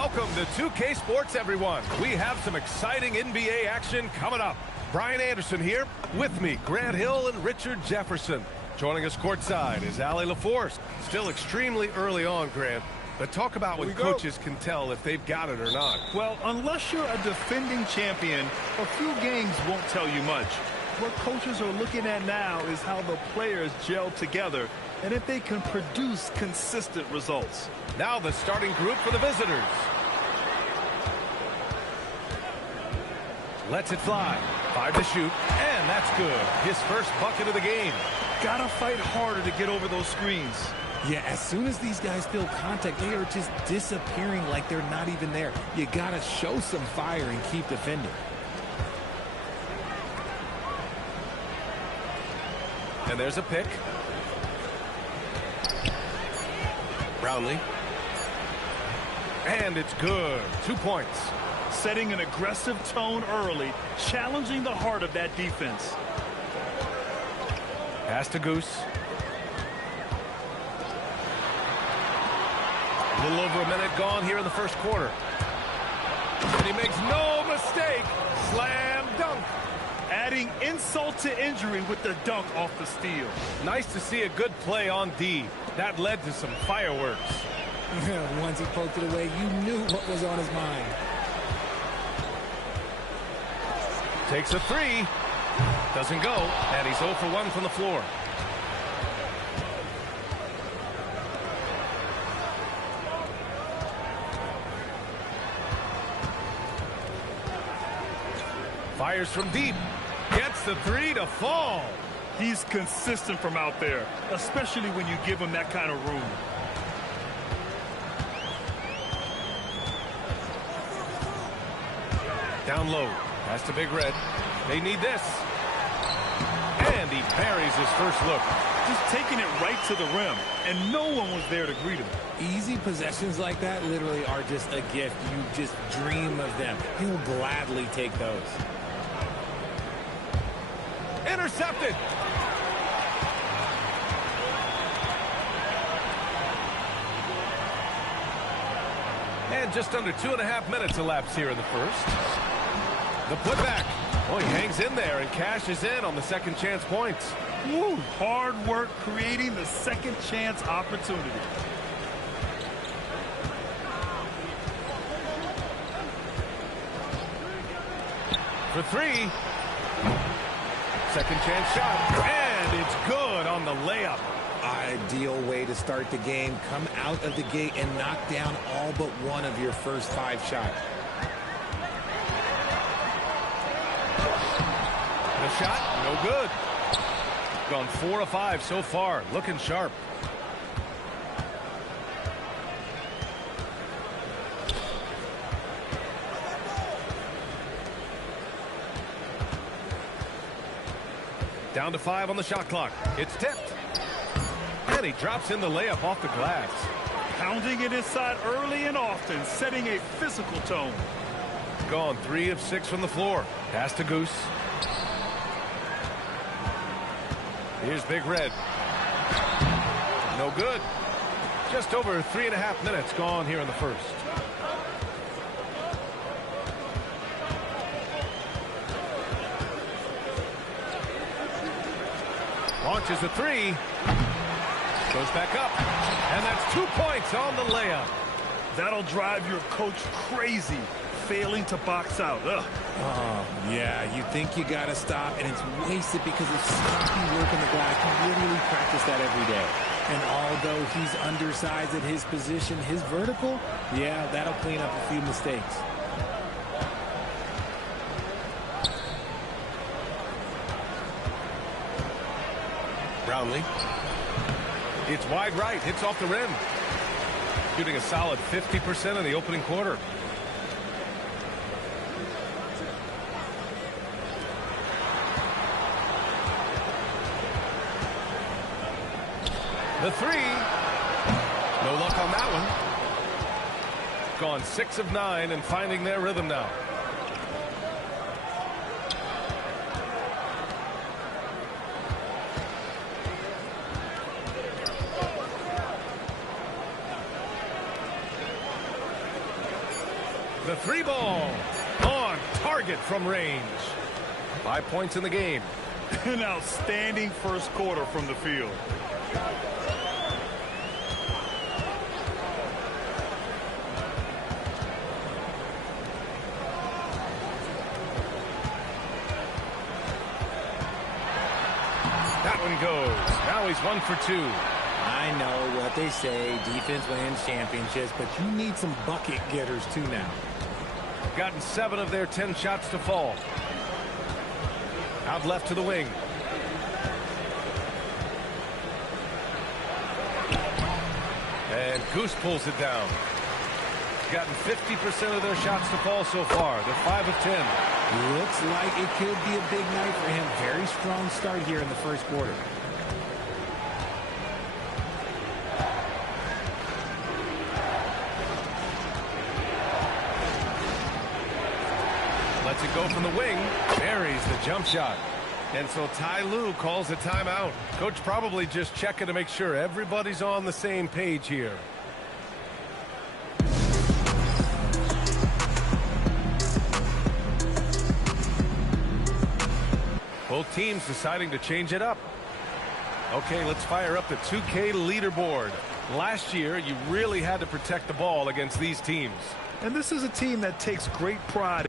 Welcome to 2K Sports, everyone. We have some exciting NBA action coming up. Brian Anderson here. With me, Grant Hill and Richard Jefferson. Joining us courtside is Allie LaForce. Still extremely early on, Grant. But talk about when coaches can tell if they've got it or not. Well, unless you're a defending champion, a few games won't tell you much. What coaches are looking at now is how the players gel together and if they can produce consistent results. Now the starting group for the visitors. Lets it fly. 5 to shoot, and that's good. His first bucket of the game. Gotta fight harder to get over those screens. Yeah, as soon as these guys feel contact, they are just disappearing like they're not even there. You gotta show some fire and keep defending. And there's a pick. Brownlee. And it's good. 2 points. Setting an aggressive tone early, challenging the heart of that defense. Pass to Goose. A little over a minute gone here in the first quarter. And he makes no mistake. Slam dunk. Adding insult to injury with the dunk off the steal. Nice to see a good play on D. That led to some fireworks. Once he poked it away, you knew what was on his mind. Takes a 3. Doesn't go. And he's 0 for 1 from the floor. Fires from deep. Gets the 3 to fall. He's consistent from out there, especially when you give him that kind of room. Down low. Pass to Big Red. They need this. And he buries his first look. Just taking it right to the rim, and no one was there to greet him. Easy possessions like that literally are just a gift. You just dream of them. He'll gladly take those. Intercepted. And just under 2.5 minutes elapsed here in the first. The putback. Oh, he hangs in there and cashes in on the second chance points. Woo, hard work creating the second chance opportunity. For 3. Second chance shot. And it's good on the layup. Ideal way to start the game. Come out of the gate and knock down all but one of your first 5 shots. The shot, no good. Gone 4 of 5 so far. Looking sharp. Down to 5 on the shot clock. It's tipped. And he drops in the layup off the glass. Pounding it inside early and often, setting a physical tone. Gone 3 of 6 from the floor. Pass to Goose. Here's Big Red. No good. Just over 3.5 minutes gone here in the first. Launches a 3. Goes back up. And that's 2 points on the layup. That'll drive your coach crazy, failing to box out. Ugh. Oh, yeah, you think you got to stop, and it's wasted because of sloppy work in the glass. You literally practice that every day. And although he's undersized at his position, his vertical, yeah, that'll clean up a few mistakes. Brownlee. It's wide right. Hits off the rim. Shooting a solid 50% in the opening quarter. The 3. No luck on that one. Gone 6 of 9 and finding their rhythm now. three ball. On target from range. 5 points in the game. An outstanding first quarter from the field. That one goes. Now he's 1 for 2. I know what they say, defense wins championships, but you need some bucket getters too now. Gotten 7 of their 10 shots to fall. Out left to the wing. And Goose pulls it down. Gotten 50% of their shots to fall so far. They're 5 of 10. Looks like it could be a big night for him. Very strong start here in the first quarter. Lets it go from the wing. Buries the jump shot. And so Ty Lue calls a timeout. Coach probably just checking to make sure everybody's on the same page here. Both teams deciding to change it up. Okay, let's fire up the 2K leaderboard. Last year, you really had to protect the ball against these teams. And this is a team that takes great pride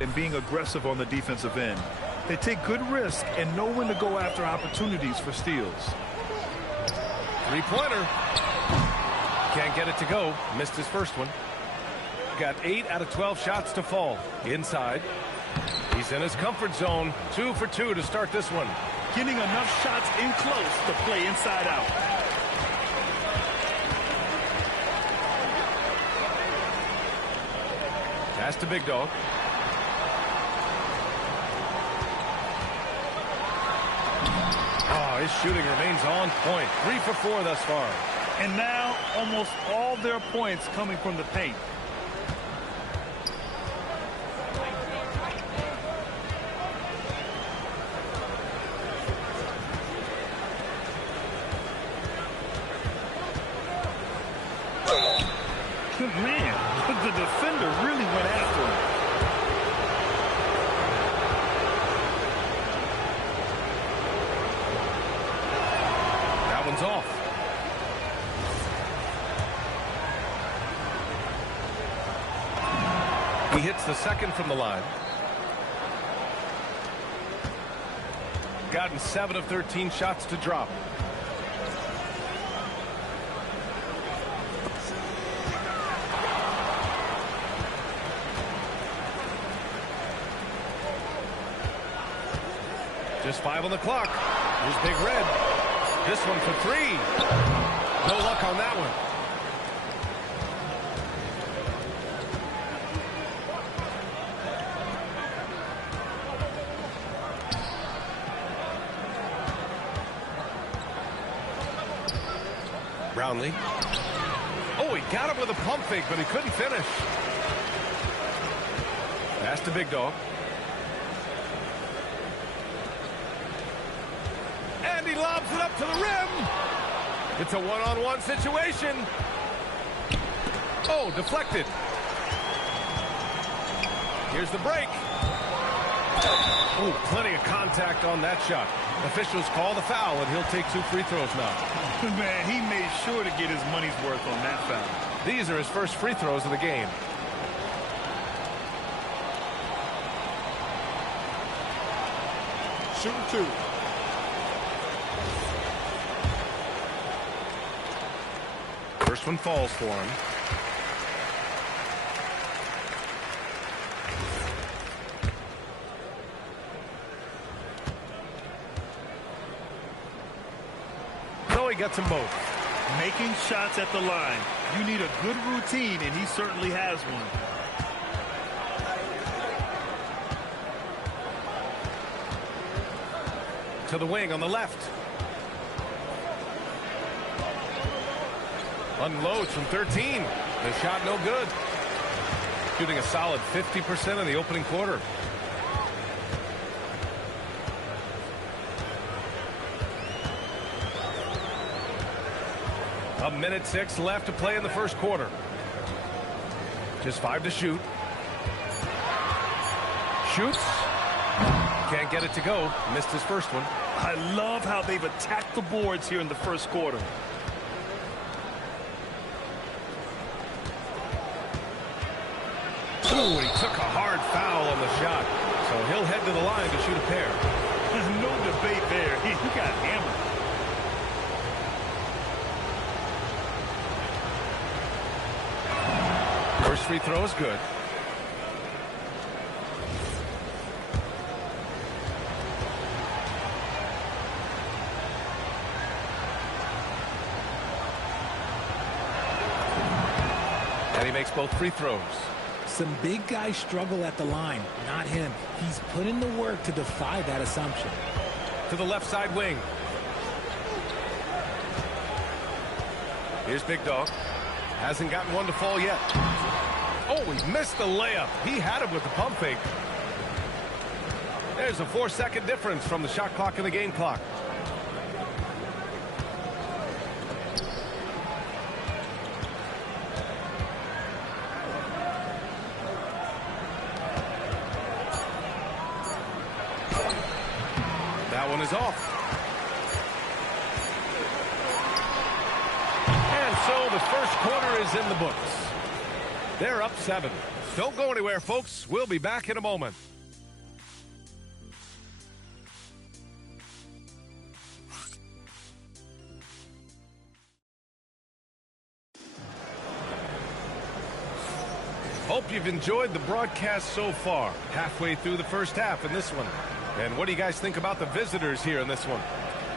in being aggressive on the defensive end. They take good risk and know when to go after opportunities for steals. Three-pointer. Can't get it to go. Missed his first one. Got 8 out of 12 shots to fall. Inside. He's in his comfort zone. 2 for 2 to start this one. Getting enough shots in close to play inside out. Pass to Big Dog. Oh, his shooting remains on point. 3 for 4 thus far. And now almost all their points coming from the paint. Man, the defender really went after him. That one's off. He hits the second from the line. Gotten 7 of 13 shots to drop. Just 5 on the clock. Here's Big Red. This one for 3. No luck on that one. Brownlee. Oh, he got him with a pump fake, but he couldn't finish. Pass to Big Dog. And he lobs it up to the rim. It's a one-on-one situation. Oh, deflected. Here's the break. Oh, plenty of contact on that shot. Officials call the foul, and he'll take 2 free throws now. Man, he made sure to get his money's worth on that foul. These are his first free throws of the game. Shooting 2. First one falls for him. So he gets them both. Making shots at the line. You need a good routine, and he certainly has one. To the wing on the left. Unloads from 13. The shot no good. Shooting a solid 50% in the opening quarter. 1:06 left to play in the first quarter. Just 5 to shoot. Shoots. Can't get it to go. Missed his first one. I love how they've attacked the boards here in the first quarter. Ooh, he took a hard foul on the shot. So he'll head to the line to shoot a pair. No debate there. He got hammered. First free throw is good. And he makes both free throws. Some big guys struggle at the line, not him. He's put in the work to defy that assumption. To the left side wing. Here's Big Dog. Hasn't gotten one to fall yet. Oh, he missed the layup. He had him with the pump fake. There's a 4-second difference from the shot clock and the game clock. That one is off. And so the first quarter is in the books. They're up 7. Don't go anywhere, folks. We'll be back in a moment. Hope you've enjoyed the broadcast so far. Halfway through the first half in this one. And what do you guys think about the visitors here in this one?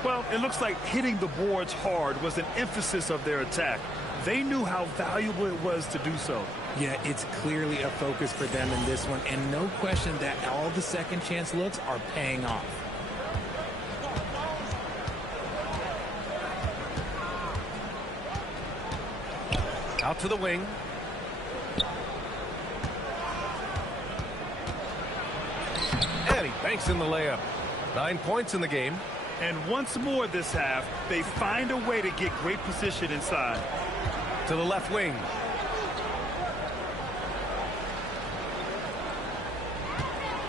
Well, it looks like hitting the boards hard was an emphasis of their attack. They knew how valuable it was to do so. Yeah, it's clearly a focus for them in this one, and no question that all the second chance looks are paying off. Out to the wing. And he banks in the layup. 9 points in the game. And once more this half, they find a way to get great position inside. To the left wing.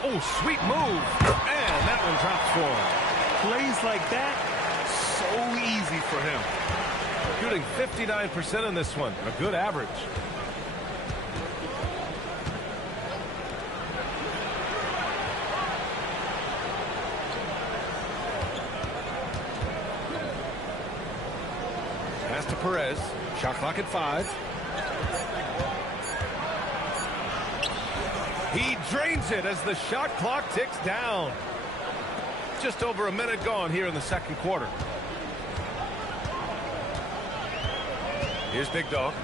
Oh, sweet move. And that one drops for him. Plays like that, so easy for him. Shooting 59% in this one. A good average. Pass to Perez. Shot clock at 5. He drains it as the shot clock ticks down. Just over a minute gone here in the second quarter. Here's Big Dog.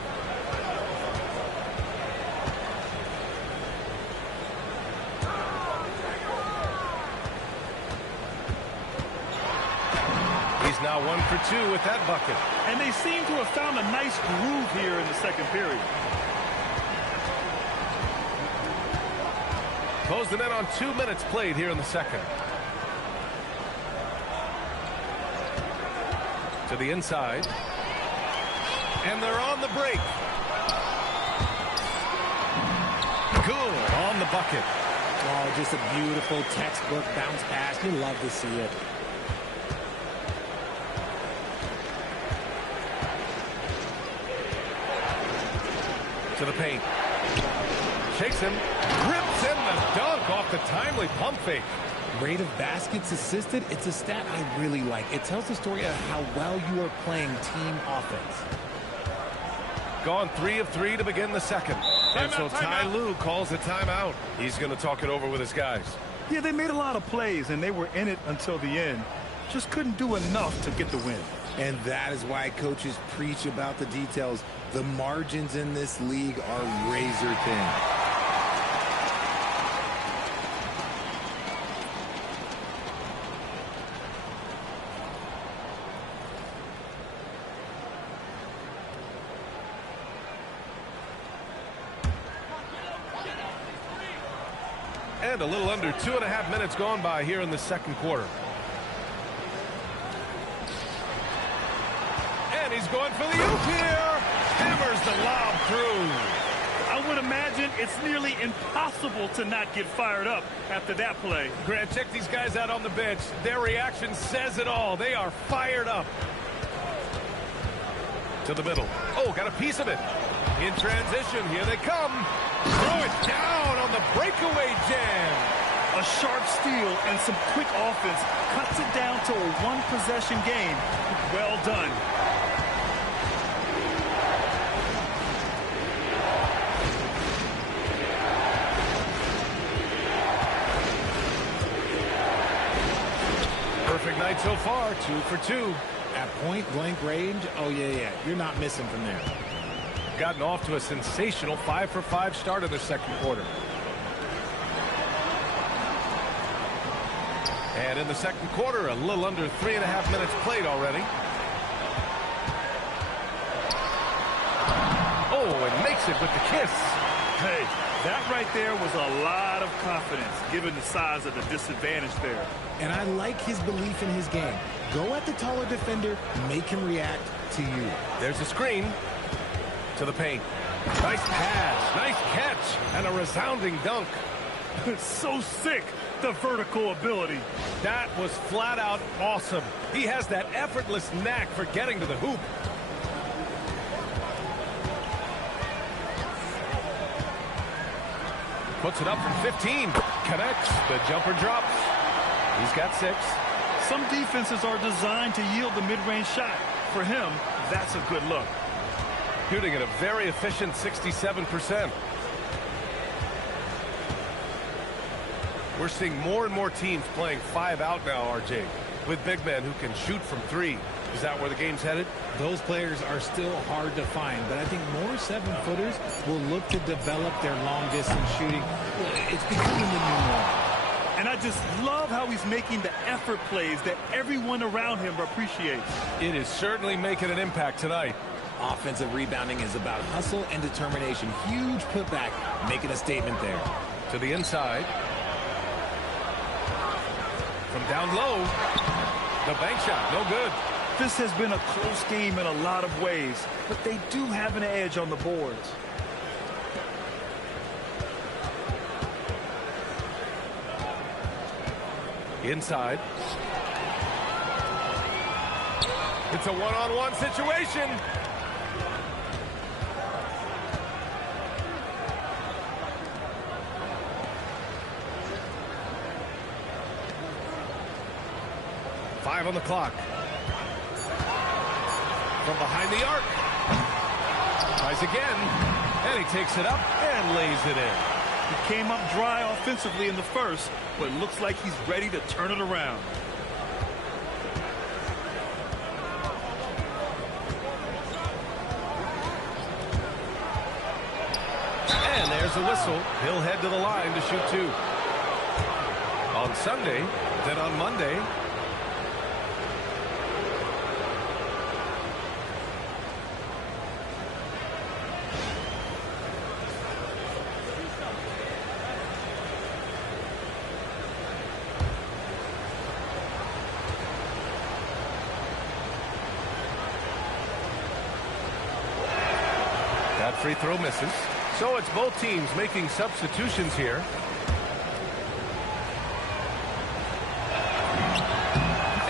He's now 1 for 2 with that bucket. And they seem to have found a nice groove here in the second period. Closing in on 2 minutes played here in the second. To the inside. And they're on the break. Good on the bucket. Oh, just a beautiful textbook bounce pass. You love to see it. To the paint. Shakes him. Rips in the dunk off the timely pump fake. Rate of baskets assisted, it's a stat I really like. It tells the story of how well you are playing team offense. Gone 3 of 3 to begin the second. And so Ty Lue calls a timeout. He's going to talk it over with his guys. Yeah, they made a lot of plays, and they were in it until the end. Just couldn't do enough to get the win. And that is why coaches preach about the details. The margins in this league are razor thin. And a little under 2.5 minutes gone by here in the second quarter. And he's He's going for the oop here. Hammers the lob through. I would imagine it's nearly impossible to not get fired up after that play. Grant, check these guys out on the bench. Their reaction says it all. They are fired up. To the middle. Oh, got a piece of it. In transition, here they come. Throw it down on the breakaway jam. A sharp steal and some quick offense cuts it down to a one-possession game. Well done. Perfect night so far, 2 for 2. At point-blank range, oh, yeah. You're not missing from there. Gotten off to a sensational 5 for 5 start in the second quarter. And in the second quarter, a little under 3.5 minutes played already. Oh, and makes it with the kiss. Hey, that right there was a lot of confidence, given the size of the disadvantage there. And I like his belief in his game. Go at the taller defender, make him react to you. There's a screen to the paint. Nice pass, nice catch, and a resounding dunk. So sick, the vertical ability. That was flat out awesome. He has that effortless knack for getting to the hoop. Puts it up from 15. Connects. The jumper drops. He's got 6. Some defenses are designed to yield the mid-range shot. For him, that's a good look. Shooting at a very efficient 67%. We're seeing more and more teams playing 5 out now, RJ, with big men who can shoot from 3. Is that where the game's headed? Those players are still hard to find, but I think more 7-footers will look to develop their long-distance shooting. It's becoming the new norm. And I just love how he's making the effort plays that everyone around him appreciates. It is certainly making an impact tonight. Offensive rebounding is about hustle and determination. Huge putback, making a statement there. To the inside. From down low. The bank shot, no good. This has been a close game in a lot of ways, but they do have an edge on the boards. Inside. It's a one-on-one situation. Five on the clock. From behind the arc. Tries again. And he takes it up and lays it in. He came up dry offensively in the first, but looks like he's ready to turn it around. And there's a whistle. He'll head to the line to shoot 2. On Sunday, then on Monday. That free throw misses. So it's both teams making substitutions here.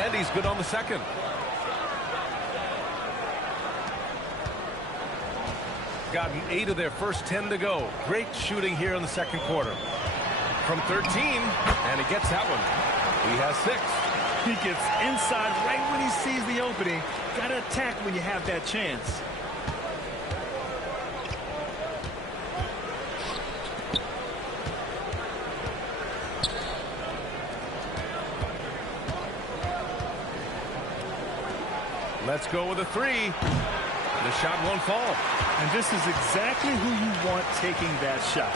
And he's good on the second. Gotten 8 of their first 10 to go. Great shooting here in the second quarter. From 13, and he gets that one. He has 6. He gets inside right when he sees the opening. Got to attack when you have that chance. Let's go with a 3. The shot won't fall. And this is exactly who you want taking that shot.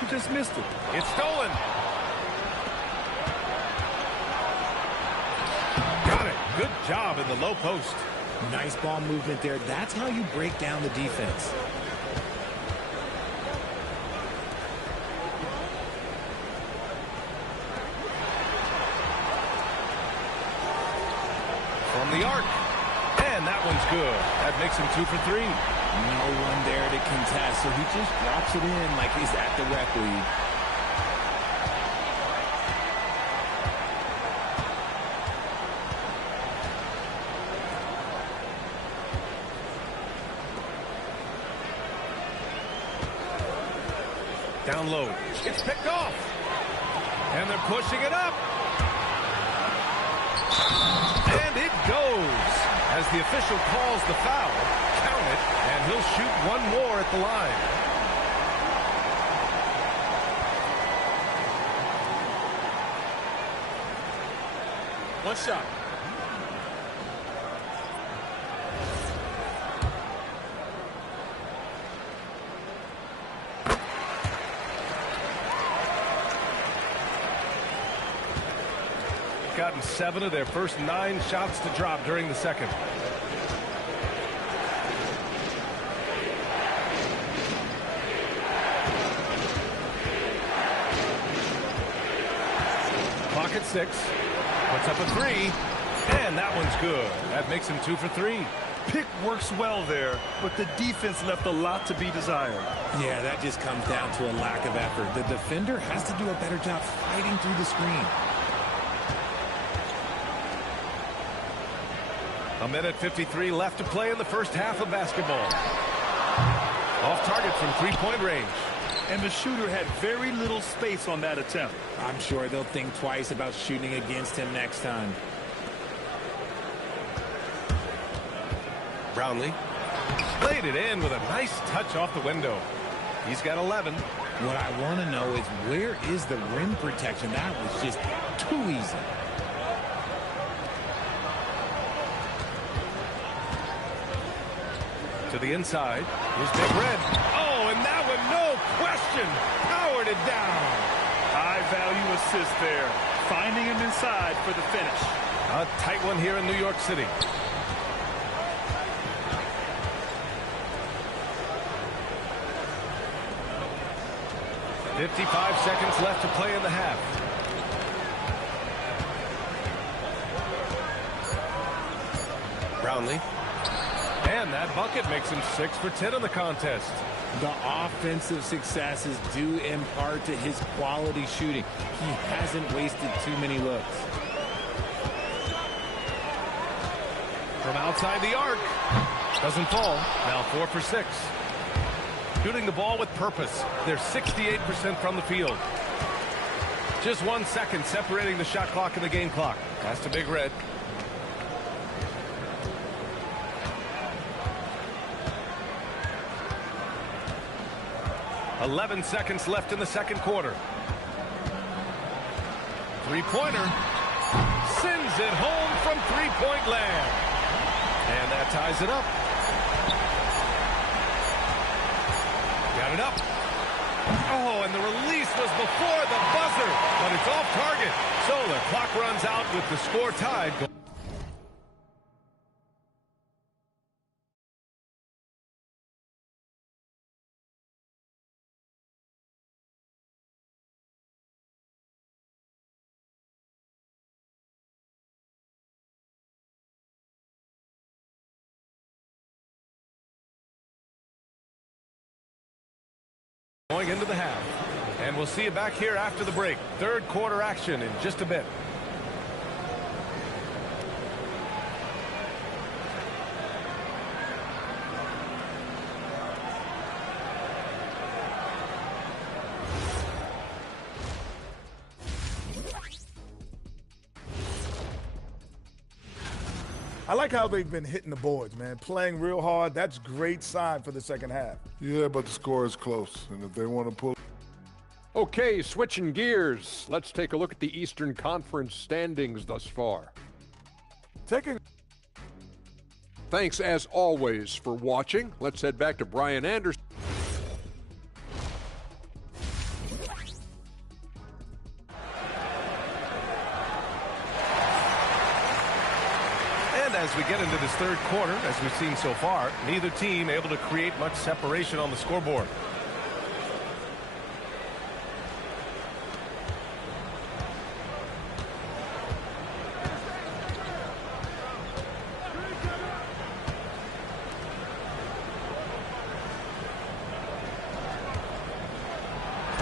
He just missed it. It's stolen. Got it. Good job in the low post. Nice ball movement there. That's how you break down the defense. From the arc. And that one's good. That makes him 2 for 3. No one there to contest, so he just drops it in like he's at the rec league. Down low. It's picked off. And they're pushing it up. And it goes. As the official calls the foul, count it, and he'll shoot one more at the line. One shot. Gotten 7 of their first 9 shots to drop during the second. Clock at 6. Puts up a 3. And that one's good. That makes him 2 for 3. Pick works well there, but the defense left a lot to be desired. Yeah, that just comes down to a lack of effort. The defender has to do a better job fighting through the screen. A minute 53 left to play in the first half of basketball. Off target from three-point range. And the shooter had very little space on that attempt. I'm sure they'll think twice about shooting against him next time. Brownlee laid it in with a nice touch off the window. He's got 11. What I want to know is, where is the rim protection? That was just too easy. To the inside. Here's Big Red. Oh, and that one, no question, powered it down. High-value assist there. Finding him inside for the finish. A tight one here in New York City. .55 seconds left to play in the half. Brownlee. And that bucket makes him 6 for 10 in the contest. The offensive successes due in part to his quality shooting. He hasn't wasted too many looks. From outside the arc. Doesn't fall. Now 4 for 6. Shooting the ball with purpose. They're 68% from the field. Just 1 second separating the shot clock and the game clock. Pass to Big Red. .11 seconds left in the second quarter. Three-pointer. Sends it home from three-point land. And that ties it up. Got it up. Oh, and the release was before the buzzer, but it's off target. So the clock runs out with the score tied. Going into the half. And we'll see you back here after the break. Third quarter action in just a bit. I like how they've been hitting the boards, man. Playing real hard. That's great sign for the second half. Yeah, but the score is close, and if they want to pull... Okay, switching gears. Let's take a look at the Eastern Conference standings thus far. Thanks, as always, for watching. Let's head back to Brian Anderson. As we get into this third quarter, as we've seen so far, neither team able to create much separation on the scoreboard.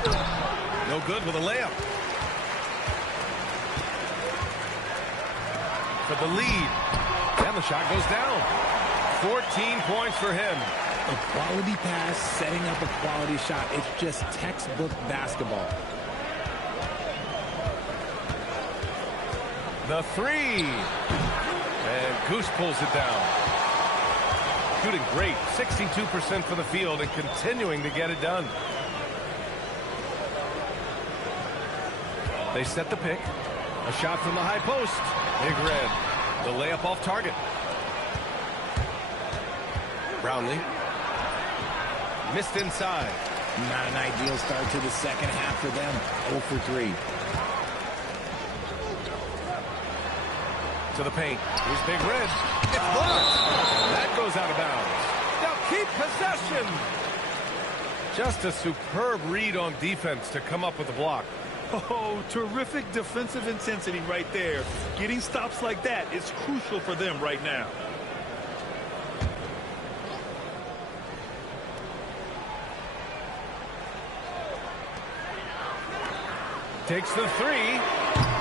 No good with a layup. For the lead. And the shot goes down. 14 points for him. A quality pass, setting up a quality shot. It's just textbook basketball. The three. And Goose pulls it down. Shooting great. 62% for the field and continuing to get it done. They set the pick. A shot from the high post. Big Red. The layup off target. Brownlee. Missed inside. Not an ideal start to the second half for them. 0 for 3. To the paint. Here's Big Red. It's blocked. And that goes out of bounds. Now keep possession. Just a superb read on defense to come up with a block. Oh, terrific defensive intensity right there. Getting stops like that is crucial for them right now. Takes the three.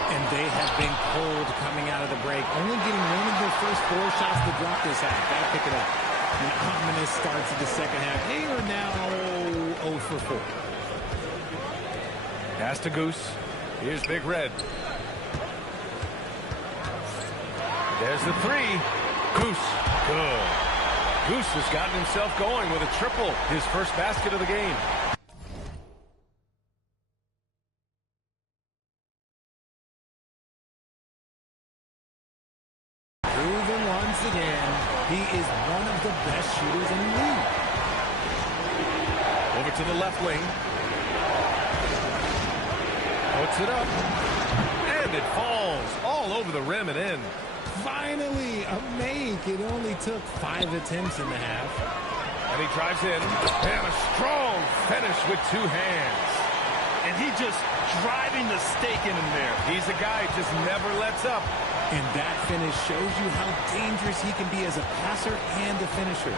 And they have been cold coming out of the break. Only getting one of their first 4 shots to drop this half. Gotta pick it up. An ominous start to the second half. They are now 0 for 4. Pass to Goose. Here's Big Red. There's the three. Goose. Good. Goose has gotten himself going with a triple. His first basket of the game. Proven once again, he is one of the best shooters in the league. Over to the left wing. Puts it up. And it falls all over the rim and in. Finally, a make. It only took 5 attempts in the half. And he drives in. And a strong finish with 2 hands. And he just driving the stake in him there. He's a guy who just never lets up. And that finish shows you how dangerous he can be as a passer and a finisher.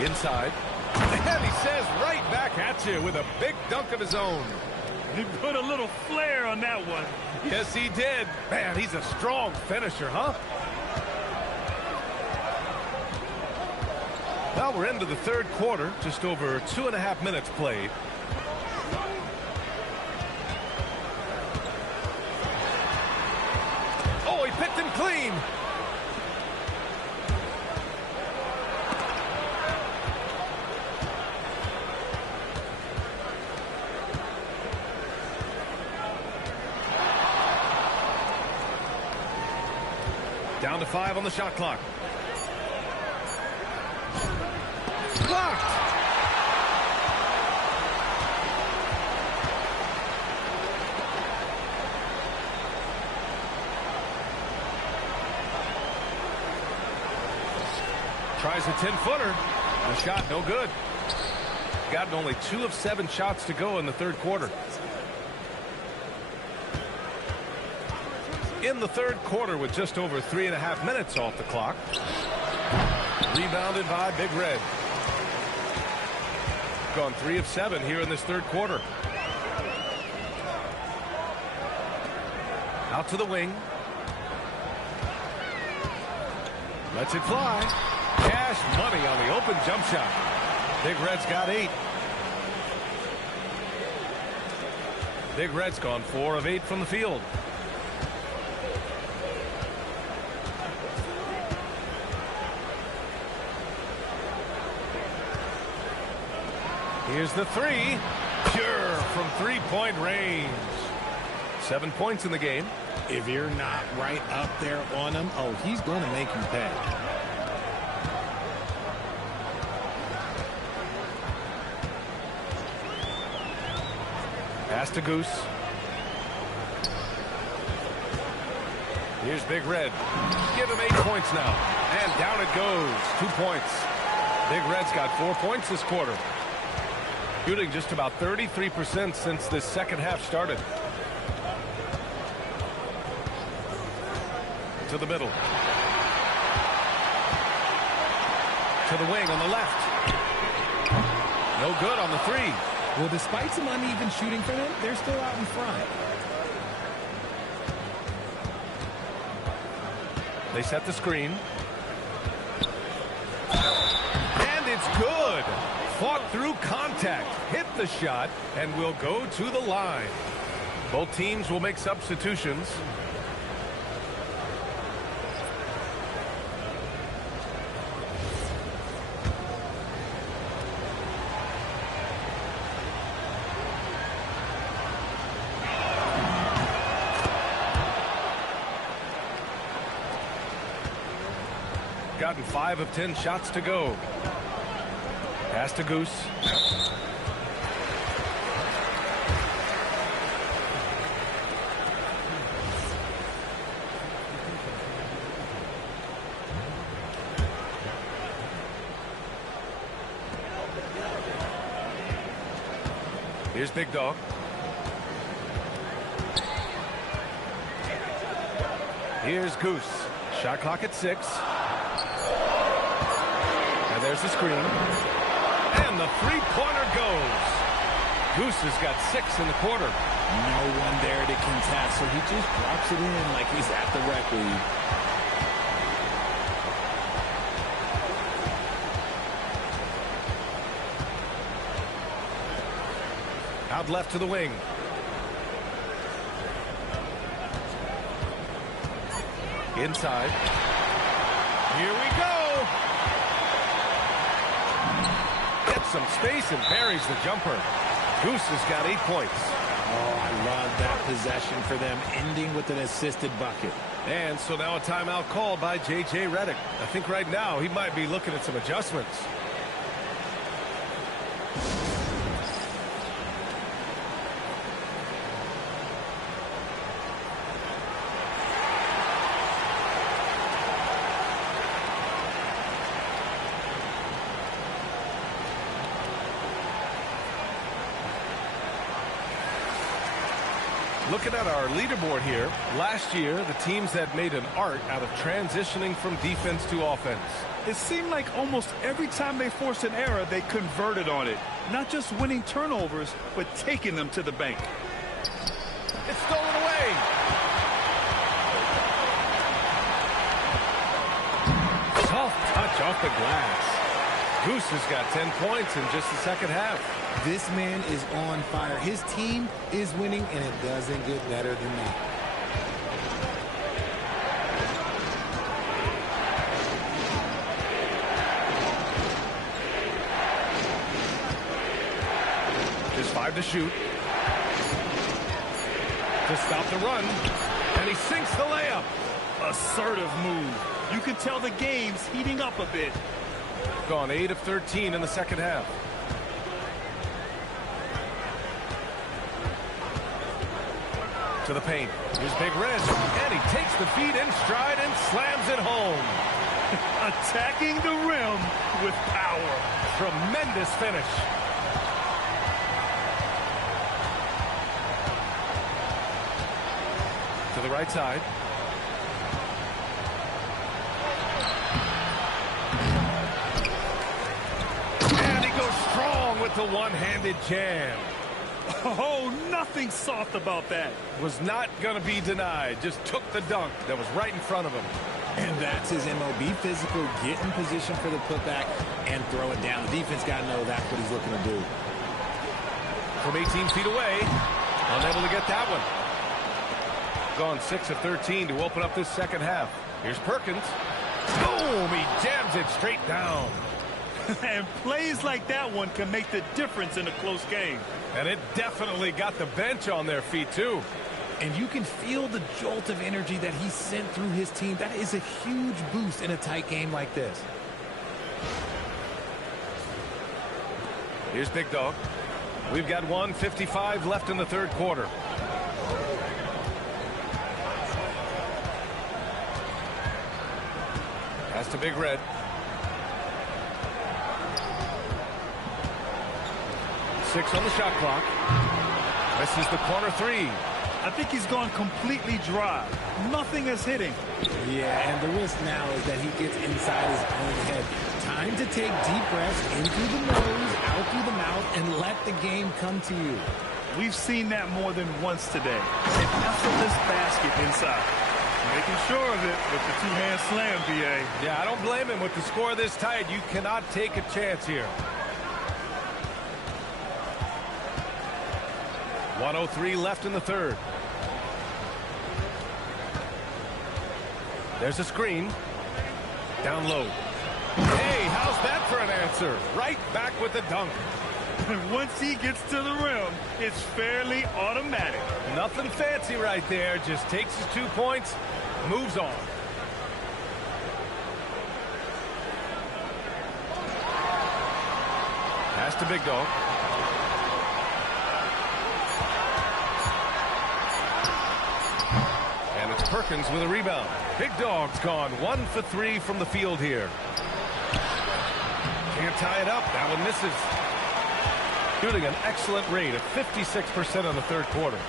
Inside. And he says right back at you with a big dunk of his own. He put a little flair on that one. Yes, he did. Man, he's a strong finisher, huh? Well, we're into the third quarter. Just over 2.5 minutes played. Oh, he picked him clean. Down to 5 on the shot clock. Blocked. Tries a 10-footer. The shot no good. Gotten only 2 of 7 shots to go in the third quarter. In the third quarter with just over 3.5 minutes off the clock. Rebounded by Big Red. Gone 3 of 7 here in this third quarter. Out to the wing. Lets it fly. Cash money on the open jump shot. Big Red's got 8. Big Red's gone 4 of 8 from the field. Here's the three. Pure from 3-point range. 7 points in the game. If you're not right up there on him, oh, he's going to make you pay. Pass to Goose. Here's Big Red. Give him 8 points now. And down it goes. 2 points. Big Red's got 4 points this quarter. Shooting just about 33% since this second half started. To the middle. To the wing on the left. No good on the 3. Well, despite some uneven shooting for them, they're still out in front. They set the screen. And it's good. Fought through contact, hit the shot, and will go to the line. Both teams will make substitutions. Gotten 5 of 10 shots to go. Pass to Goose. Here's Big Dog. Here's Goose. Shot clock at 6. And there's the screen. And the three-pointer goes. Goose has got 6 in the quarter. No one there to contest, so he just drops it in like he's at the rec league. Out left to the wing. Inside. Here we go. Gets some space and buries the jumper. Goose has got 8 points. Oh, I love that possession for them, ending with an assisted bucket. And so now a timeout called by J.J. Redick. I think right now he might be looking at some adjustments. Looking at our leaderboard here, last year the teams that made an art out of transitioning from defense to offense. It seemed like almost every time they forced an error, they converted on it. Not just winning turnovers, but taking them to the bank. It's stolen away. Soft touch off the glass. Goose has got 10 points in just the second half. This man is on fire. His team is winning, and it doesn't get better than that. Just 5 to shoot. To stop the run. And he sinks the layup. Assertive move. You can tell the game's heating up a bit. Gone 8 of 13 in the second half. To the paint. Here's Big Red. And he takes the feed in stride and slams it home. Attacking the rim with power. Tremendous finish. To the right side. And he goes strong with the one-handed jam. Oh, nothing soft about that. Was not going to be denied. Just took the dunk that was right in front of him. And that's his MOB, physical, get in position for the putback and throw it down. The defense got to know that's what he's looking to do. From 18 feet away, unable to get that one. Gone 6 of 13 to open up this second half. Here's Perkins. Boom! He jams it straight down. And plays like that one can make the difference in a close game. And it definitely got the bench on their feet, too. And you can feel the jolt of energy that he sent through his team. That is a huge boost in a tight game like this. Here's Big Dog. We've got 1:55 left in the third quarter. Pass to Big Red. Six on the shot clock. This is the corner three. I think he's gone completely dry. Nothing is hitting. Yeah, and the risk now is that he gets inside his own head. Time to take deep breaths in through the nose, out through the mouth, and let the game come to you. We've seen that more than once today. An effortless basket inside. Making sure of it with the two-hand slam, BA. Yeah, I don't blame him. With the score this tight, you cannot take a chance here. 1:03 left in the third. There's a screen. Down low. Hey, how's that for an answer? Right back with the dunk. Once he gets to the rim, it's fairly automatic. Nothing fancy right there. Just takes his 2 points, moves on. Pass to Big Dog. And it's Perkins with a rebound. Big Dog's gone 1 for 3 from the field here. Can't tie it up. That one misses. Shooting an excellent rate of 56% in the third quarter.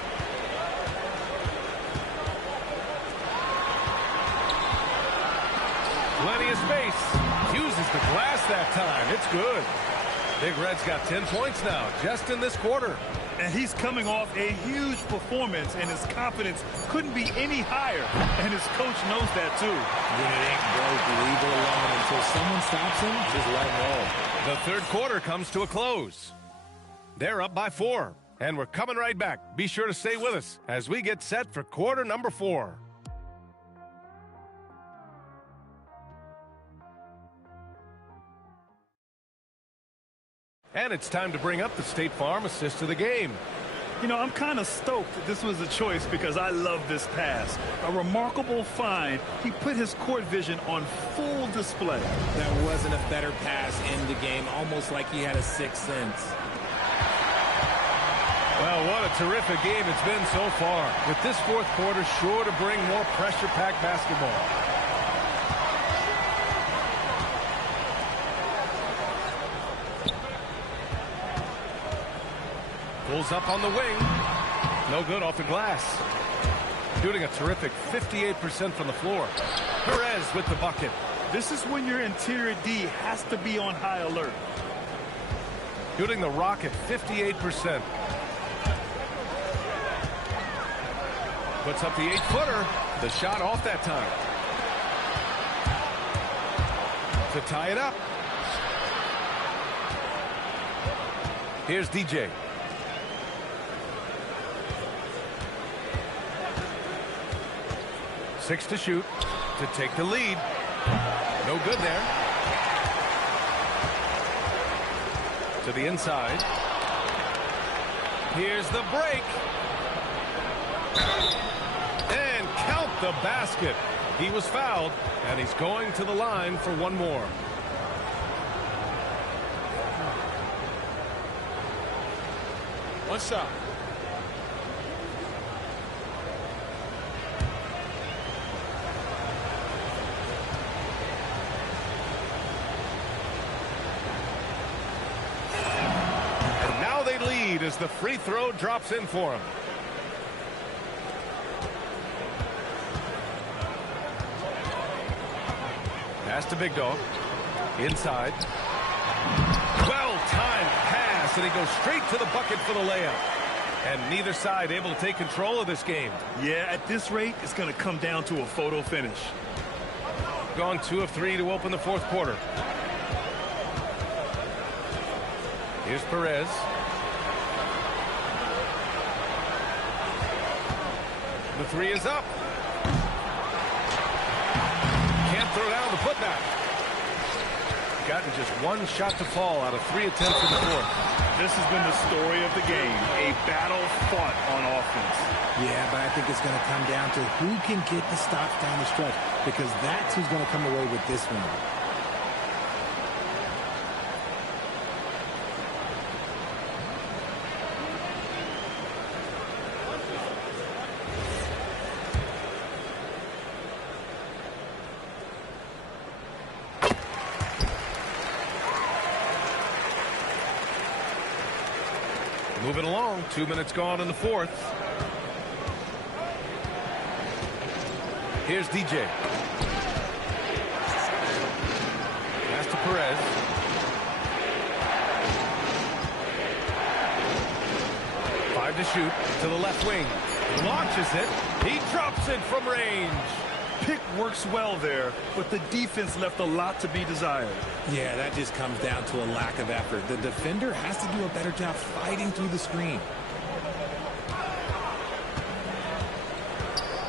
Plenty of space. Uses the glass that time. It's good. Big Red's got 10 points now, just in this quarter. And he's coming off a huge performance, and his confidence couldn't be any higher. And his coach knows that, too. When it ain't broke, leave it alone. Until someone stops him, just let him roll. The third quarter comes to a close. They're up by 4, and we're coming right back. Be sure to stay with us as we get set for quarter number 4. And it's time to bring up the State Farm assist of the game. You know, I'm kind of stoked that this was a choice because I love this pass. A remarkable find. He put his court vision on full display. That wasn't a better pass in the game, almost like he had a sixth sense. Well, what a terrific game it's been so far. With this fourth quarter sure to bring more pressure-packed basketball. Pulls up on the wing. No good off the glass. Shooting a terrific 58% from the floor. Perez with the bucket. This is when your interior D has to be on high alert. Shooting the Rocket 58%. Puts up the 8-footer. The shot off that time. To tie it up. Here's DJ. Six to shoot to take the lead. No good there. To the inside. Here's the break. And count the basket. He was fouled, and he's going to the line for one more. One shot. As the free throw drops in for him. Pass to Big Dog. Inside. Well-timed pass, and he goes straight to the bucket for the layup. And neither side able to take control of this game. Yeah, at this rate, it's going to come down to a photo finish. Gone 2 of 3 to open the fourth quarter. Here's Perez. The three is up. Can't throw down the putback. Gotten just one shot to fall out of 3 attempts in the fourth. This has been the story of the game. A battle fought on offense. Yeah, but I think it's going to come down to who can get the stops down the stretch, because that's who's going to come away with this one. Moving along, 2 minutes gone in the fourth. Here's DJ. Pass to Perez. Five to shoot to the left wing. Launches it. He drops it from range. Pick works well there, but the defense left a lot to be desired. Yeah, that just comes down to a lack of effort. The defender has to do a better job fighting through the screen.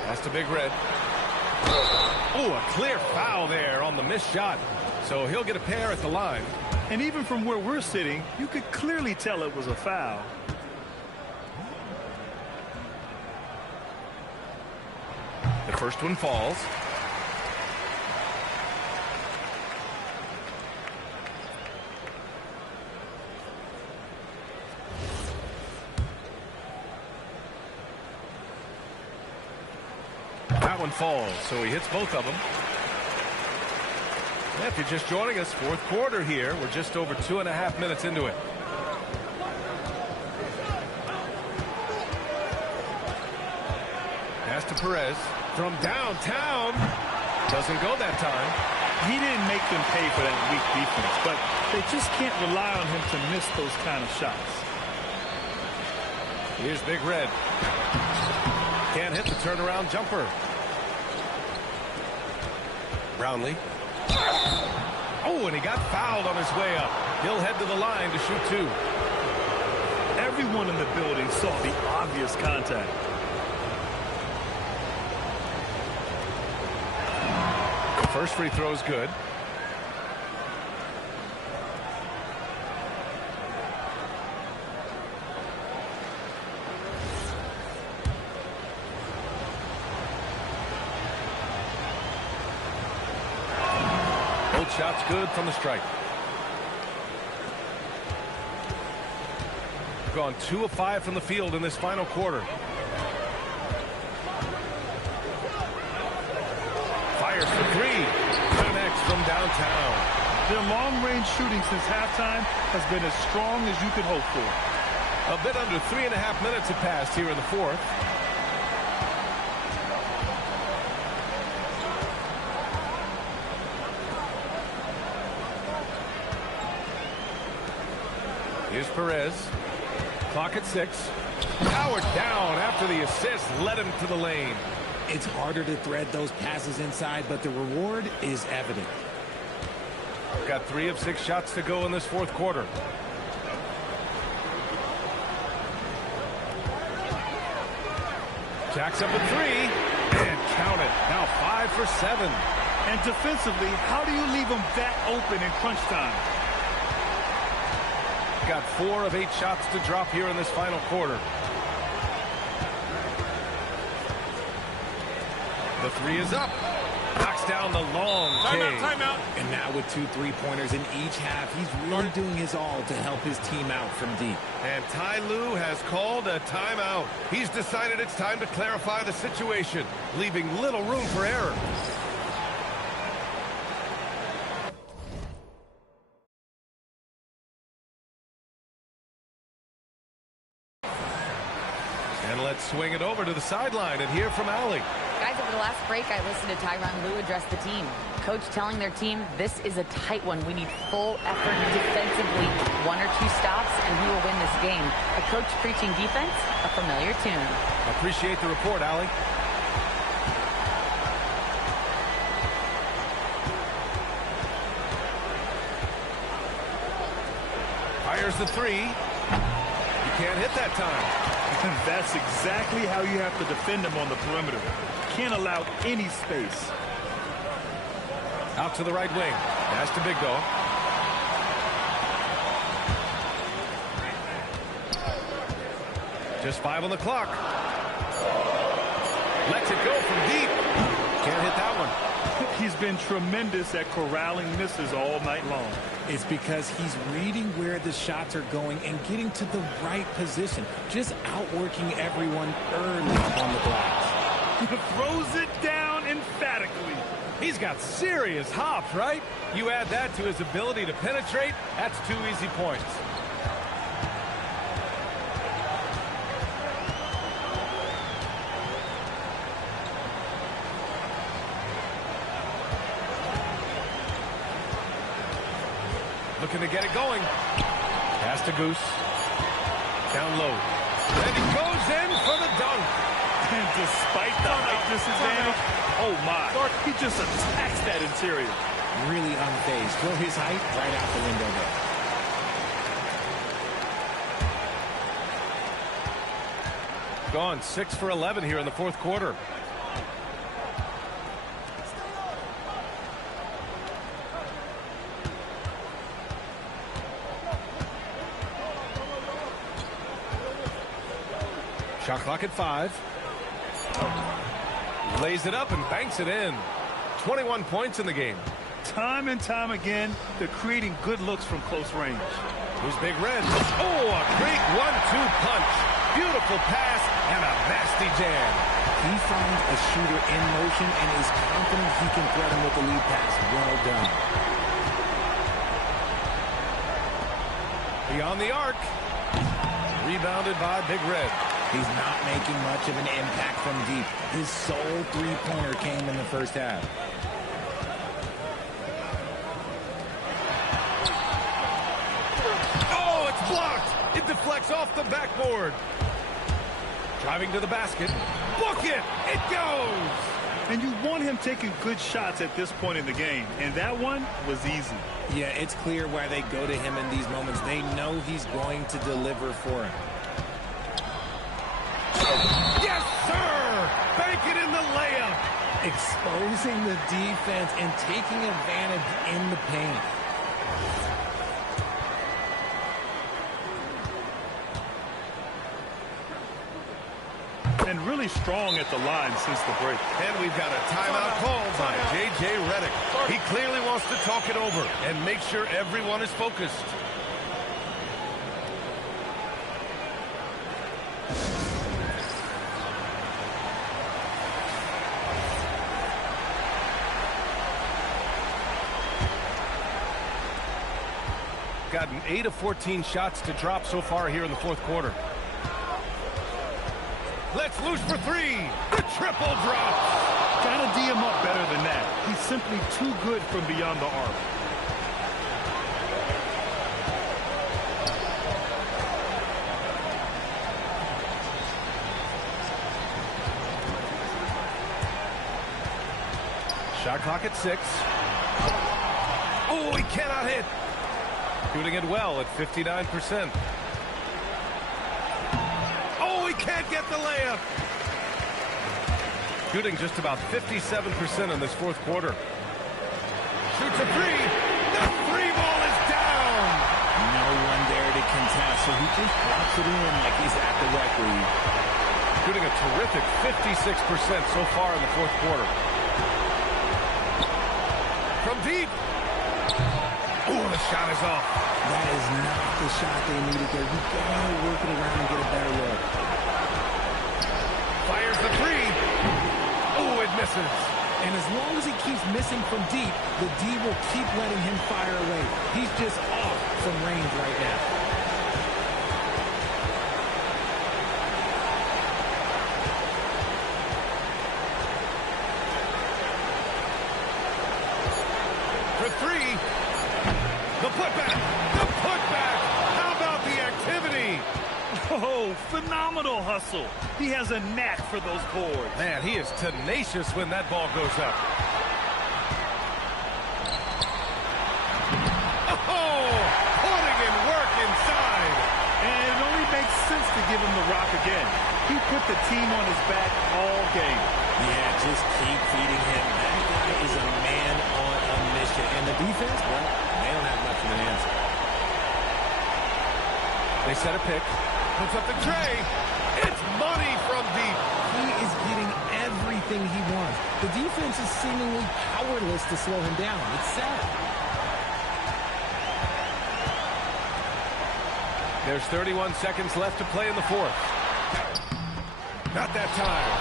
That's to Big Red. Oh, a clear foul there on the missed shot. So he'll get a pair at the line. And even from where we're sitting, you could clearly tell it was a foul. The first one falls. That one falls, so he hits both of them. And if you're just joining us, fourth quarter here. We're just over 2.5 minutes into it. Pass to Perez from downtown. Doesn't go that time. He didn't make them pay for that weak defense, but they just can't rely on him to miss those kind of shots. Here's Big Red. Can't hit the turnaround jumper. Brownlee. Oh, and he got fouled on his way up. He'll head to the line to shoot two. Everyone in the building saw the obvious contact. The first free throw is good. Both shots good from the strike. Gone 2 of 5 from the field in this final quarter. Fires for three. Connects from downtown. Their long-range shooting since halftime has been as strong as you could hope for. A bit under 3.5 minutes have passed here in the fourth. Here's Perez. Clock at 6. Powered down after the assist led him to the lane. It's harder to thread those passes inside, but the reward is evident. Got 3 of 6 shots to go in this fourth quarter. Jacks up a 3 and count it. Now 5 for 7. And defensively, how do you leave them that open in crunch time? Got 4 of 8 shots to drop here in this final quarter. The 3 is up. Knocks down the long Timeout. And now with 2 3-pointers in each half, he's really doing his all to help his team out from deep. And Ty Lue has called a timeout. He's decided it's time to clarify the situation, leaving little room for error. And let's swing it over to the sideline and hear from Allie. Guys, over the last break, I listened to Tyronn Lue address the team. Coach telling their team, this is a tight one. We need full effort defensively. 1 or 2 stops, and we will win this game. A coach preaching defense, a familiar tune. Appreciate the report, Allie. Fires the 3. You can't hit that time. And that's exactly how you have to defend them on the perimeter. Can't allow any space. Out to the right wing. That's to Big Dog. Just 5 on the clock. Lets it go from deep. Can't hit that one. He's been tremendous at corralling misses all night long. It's because he's reading where the shots are going and getting to the right position. Just outworking everyone early on the glass. Throws it down emphatically. He's got serious hops, right? You add that to his ability to penetrate, that's 2 easy points. looking to get it going. Pass to Goose. Down low. And he goes in for the dunk. And despite the height disadvantage, oh my, he just attacks that interior. Really unfazed. Throw his height right out the window there. Gone 6 for 11 here in the fourth quarter. Shot clock at 5. Lays it up and banks it in. 21 points in the game. Time and time again, they're creating good looks from close range. Here's Big Red. Oh, a great 1-2 punch. Beautiful pass and a nasty jam. He finds a shooter in motion and is confident he can threat him with the lead pass. Well done. Beyond the arc. Rebounded by Big Red. He's not making much of an impact from deep. His sole three-pointer came in the first half. Oh, it's blocked. It deflects off the backboard. Driving to the basket. Book it. It goes. And you want him taking good shots at this point in the game. And that one was easy. Yeah, it's clear why they go to him in these moments. They know he's going to deliver for him. Yes, sir! Bank it in the layup. Exposing the defense and taking advantage in the paint. And really strong at the line since the break. And we've got a timeout called by J.J. Redick. He clearly wants to talk it over and make sure everyone is focused. Gotten 8 of 14 shots to drop so far here in the fourth quarter. Let's loose for 3. The triple drop. Gotta D him up better than that. He's simply too good from beyond the arc. Shot clock at 6. Oh, he cannot hit. Shooting it well at 59%. Oh, he can't get the layup. Shooting just about 57% in this fourth quarter. Shoots a 3. The 3 ball is down. No one there to contest, so he just drops it in like he's at the rec league. Shooting a terrific 56% so far in the fourth quarter. From deep. Oh, the shot is off. That is not the shot they needed there. You gotta work it around and get a better look. Fires the 3. Oh, it misses. And as long as he keeps missing from deep, the D will keep letting him fire away. He's just off from range right now. For 3. The putback. The putback. How about the activity? Oh, phenomenal hustle. He has a knack for those boards. Man, he is tenacious when that ball goes up. Oh, putting in work inside. And it only makes sense to give him the rock again. He put the team on his back all game. Yeah, just keep feeding him. That guy is a man on a mission. And the defense, well, they don't have much of an answer. They set a pick. Puts up the tray. It's money from deep. He is getting everything he wants. The defense is seemingly powerless to slow him down. It's sad. There's 31 seconds left to play in the fourth. Not that time.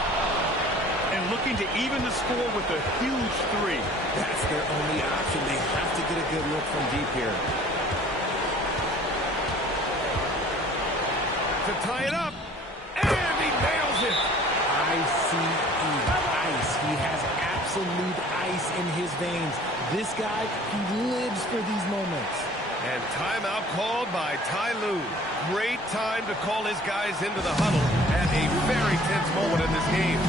And looking to even the score with a huge 3. That's their only option. They have to get a good look from deep here. To tie it up. And he nails it. ICE. Ice. He has absolute ice in his veins. This guy, he lives for these moments. And timeout called by Ty Lue. Great time to call his guys into the huddle at a very tense moment in this game.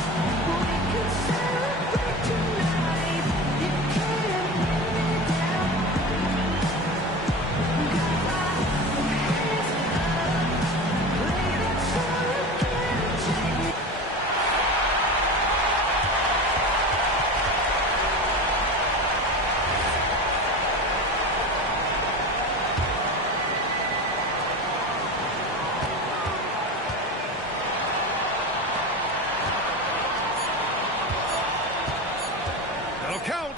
Count.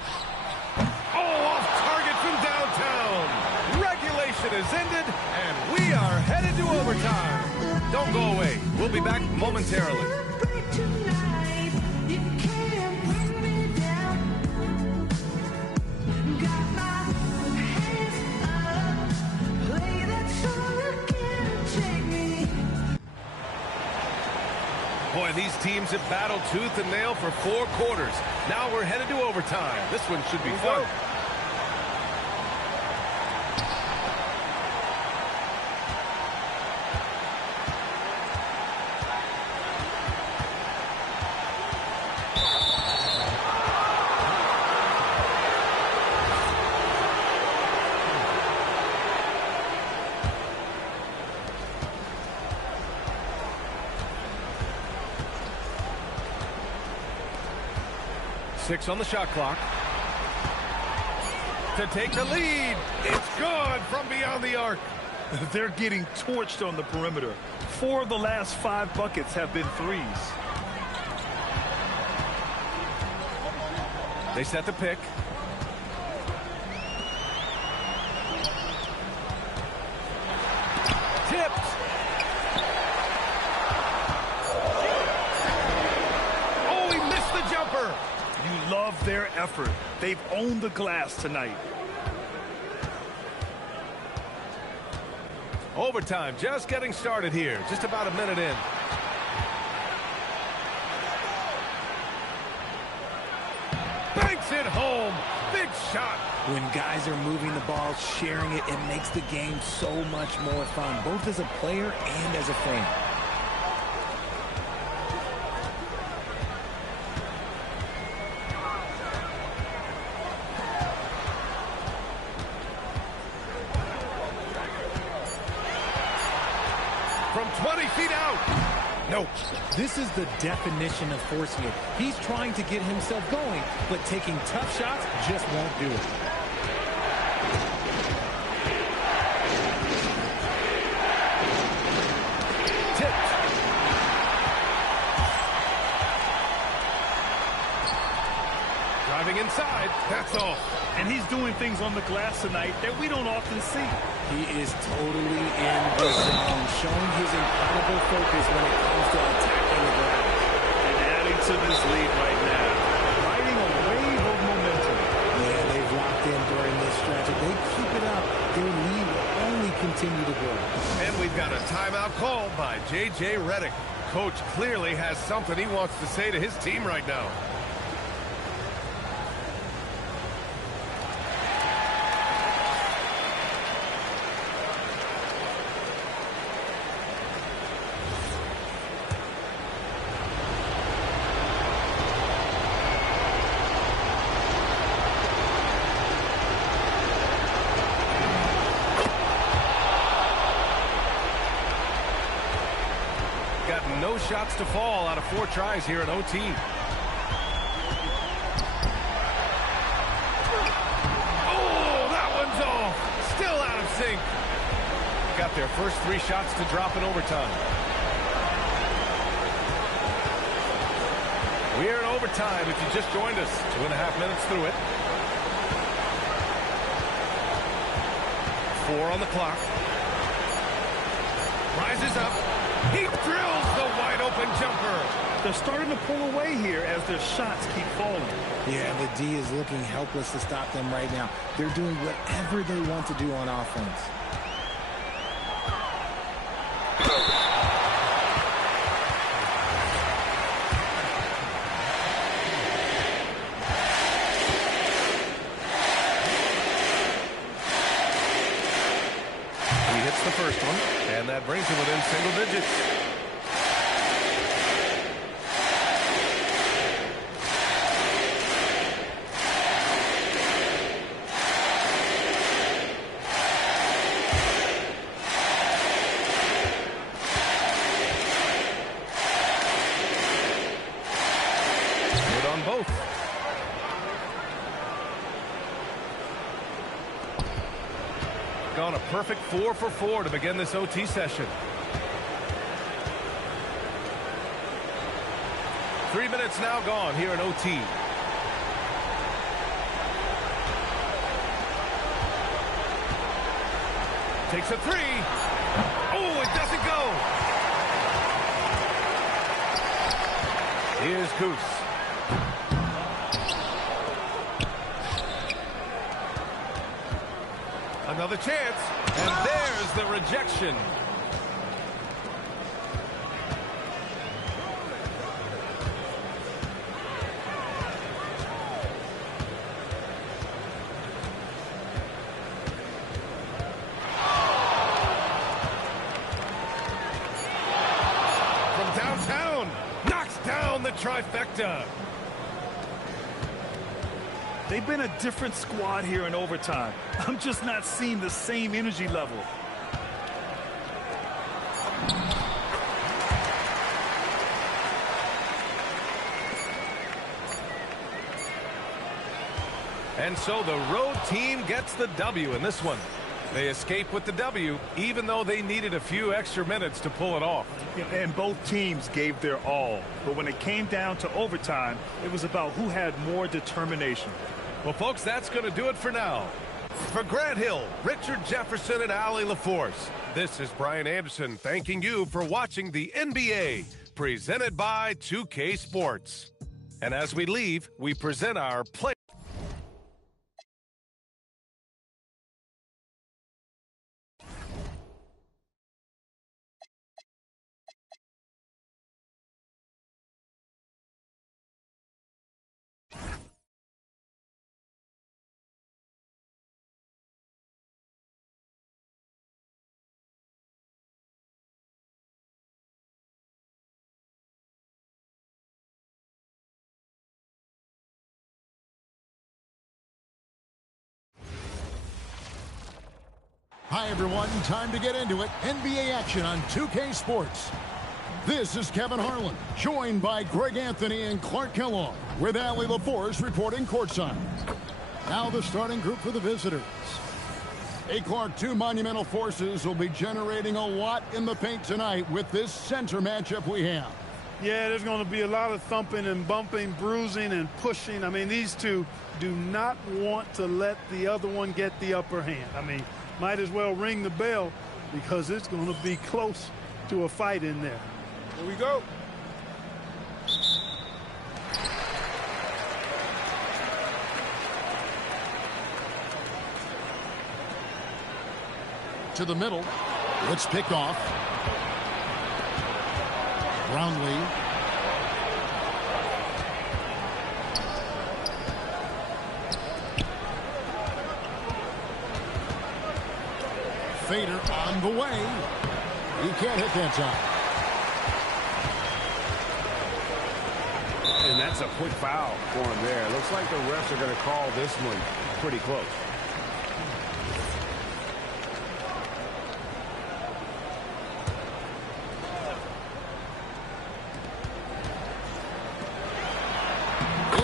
Oh, off target from downtown. Regulation is ended, and we are headed to overtime. Don't go away. We'll be back momentarily. Boy, these teams have battled tooth and nail for 4 quarters. Now we're headed to overtime. This one should be fun. Six on the shot clock. To take the lead. It's good from beyond the arc. They're getting torched on the perimeter. 4 of the last 5 buckets have been threes. They set the pick. Tipped. Oh, he missed the jumper. You love their effort. They've owned the glass tonight. Overtime just getting started here. Just about a minute in. Banks it home. Big shot. When guys are moving the ball, sharing it, it makes the game so much more fun, both as a player and as a fan. From 20 feet out. Nope. This is the definition of forcing it. He's trying to get himself going, but taking tough shots just won't do it. Tipped. Driving inside. That's all. And he's doing things on the glass tonight that we don't often see. He is totally in the zone, showing his incredible focus when it comes to attacking the glass. And adding to this lead right now. Riding a wave of momentum. Yeah, they've locked in during this stretch. If they keep it up, their lead will only continue to grow. And we've got a timeout called by J.J. Redick. Coach clearly has something he wants to say to his team right now. Got no shots to fall out of 4 tries here at OT. Oh, that one's off. Still out of sync. Got their first 3 shots to drop in overtime. We're in overtime if you just joined us. 2.5 minutes through it. 4 on the clock. Rises up. He drills the wide-open jumper. They're starting to pull away here as their shots keep falling. Yeah, the D is looking helpless to stop them right now. They're doing whatever they want to do on offense. hits the first one. And that brings him within single digits. Good on both. Gone a perfect 4 for 4 to begin this OT session. 3 minutes now gone here in OT. Takes a three. Oh, it doesn't go. Here's Goose. Another chance, and there's the rejection. From downtown, knocks down the trifecta. They've been a different squad here in overtime. I'm just not seeing the same energy level. And so the road team gets the W in this one. They escape with the W, even though they needed a few extra minutes to pull it off. And both teams gave their all. But when it came down to overtime, it was about who had more determination. Well, folks, that's going to do it for now. For Grant Hill, Richard Jefferson, and Allie LaForce, this is Brian Anderson thanking you for watching the NBA, presented by 2K Sports. And as we leave, we present our play. Hi, everyone. Time to get into it. NBA action on 2K Sports. This is Kevin Harlan, joined by Greg Anthony and Clark Kellogg, with Allie LaForce reporting courtside. Now the starting group for the visitors. Clark, two monumental forces will be generating a lot in the paint tonight with this center matchup we have. Yeah, there's going to be a lot of thumping and bumping, bruising and pushing. I mean, these two do not want to let the other one get the upper hand. I mean, might as well ring the bell because it's going to be close to a fight in there. Here we go. To the middle. It's picked off. Brownlee. Fader on the way. He can't hit that time. And that's a quick foul for him there. Looks like the refs are going to call this one pretty close.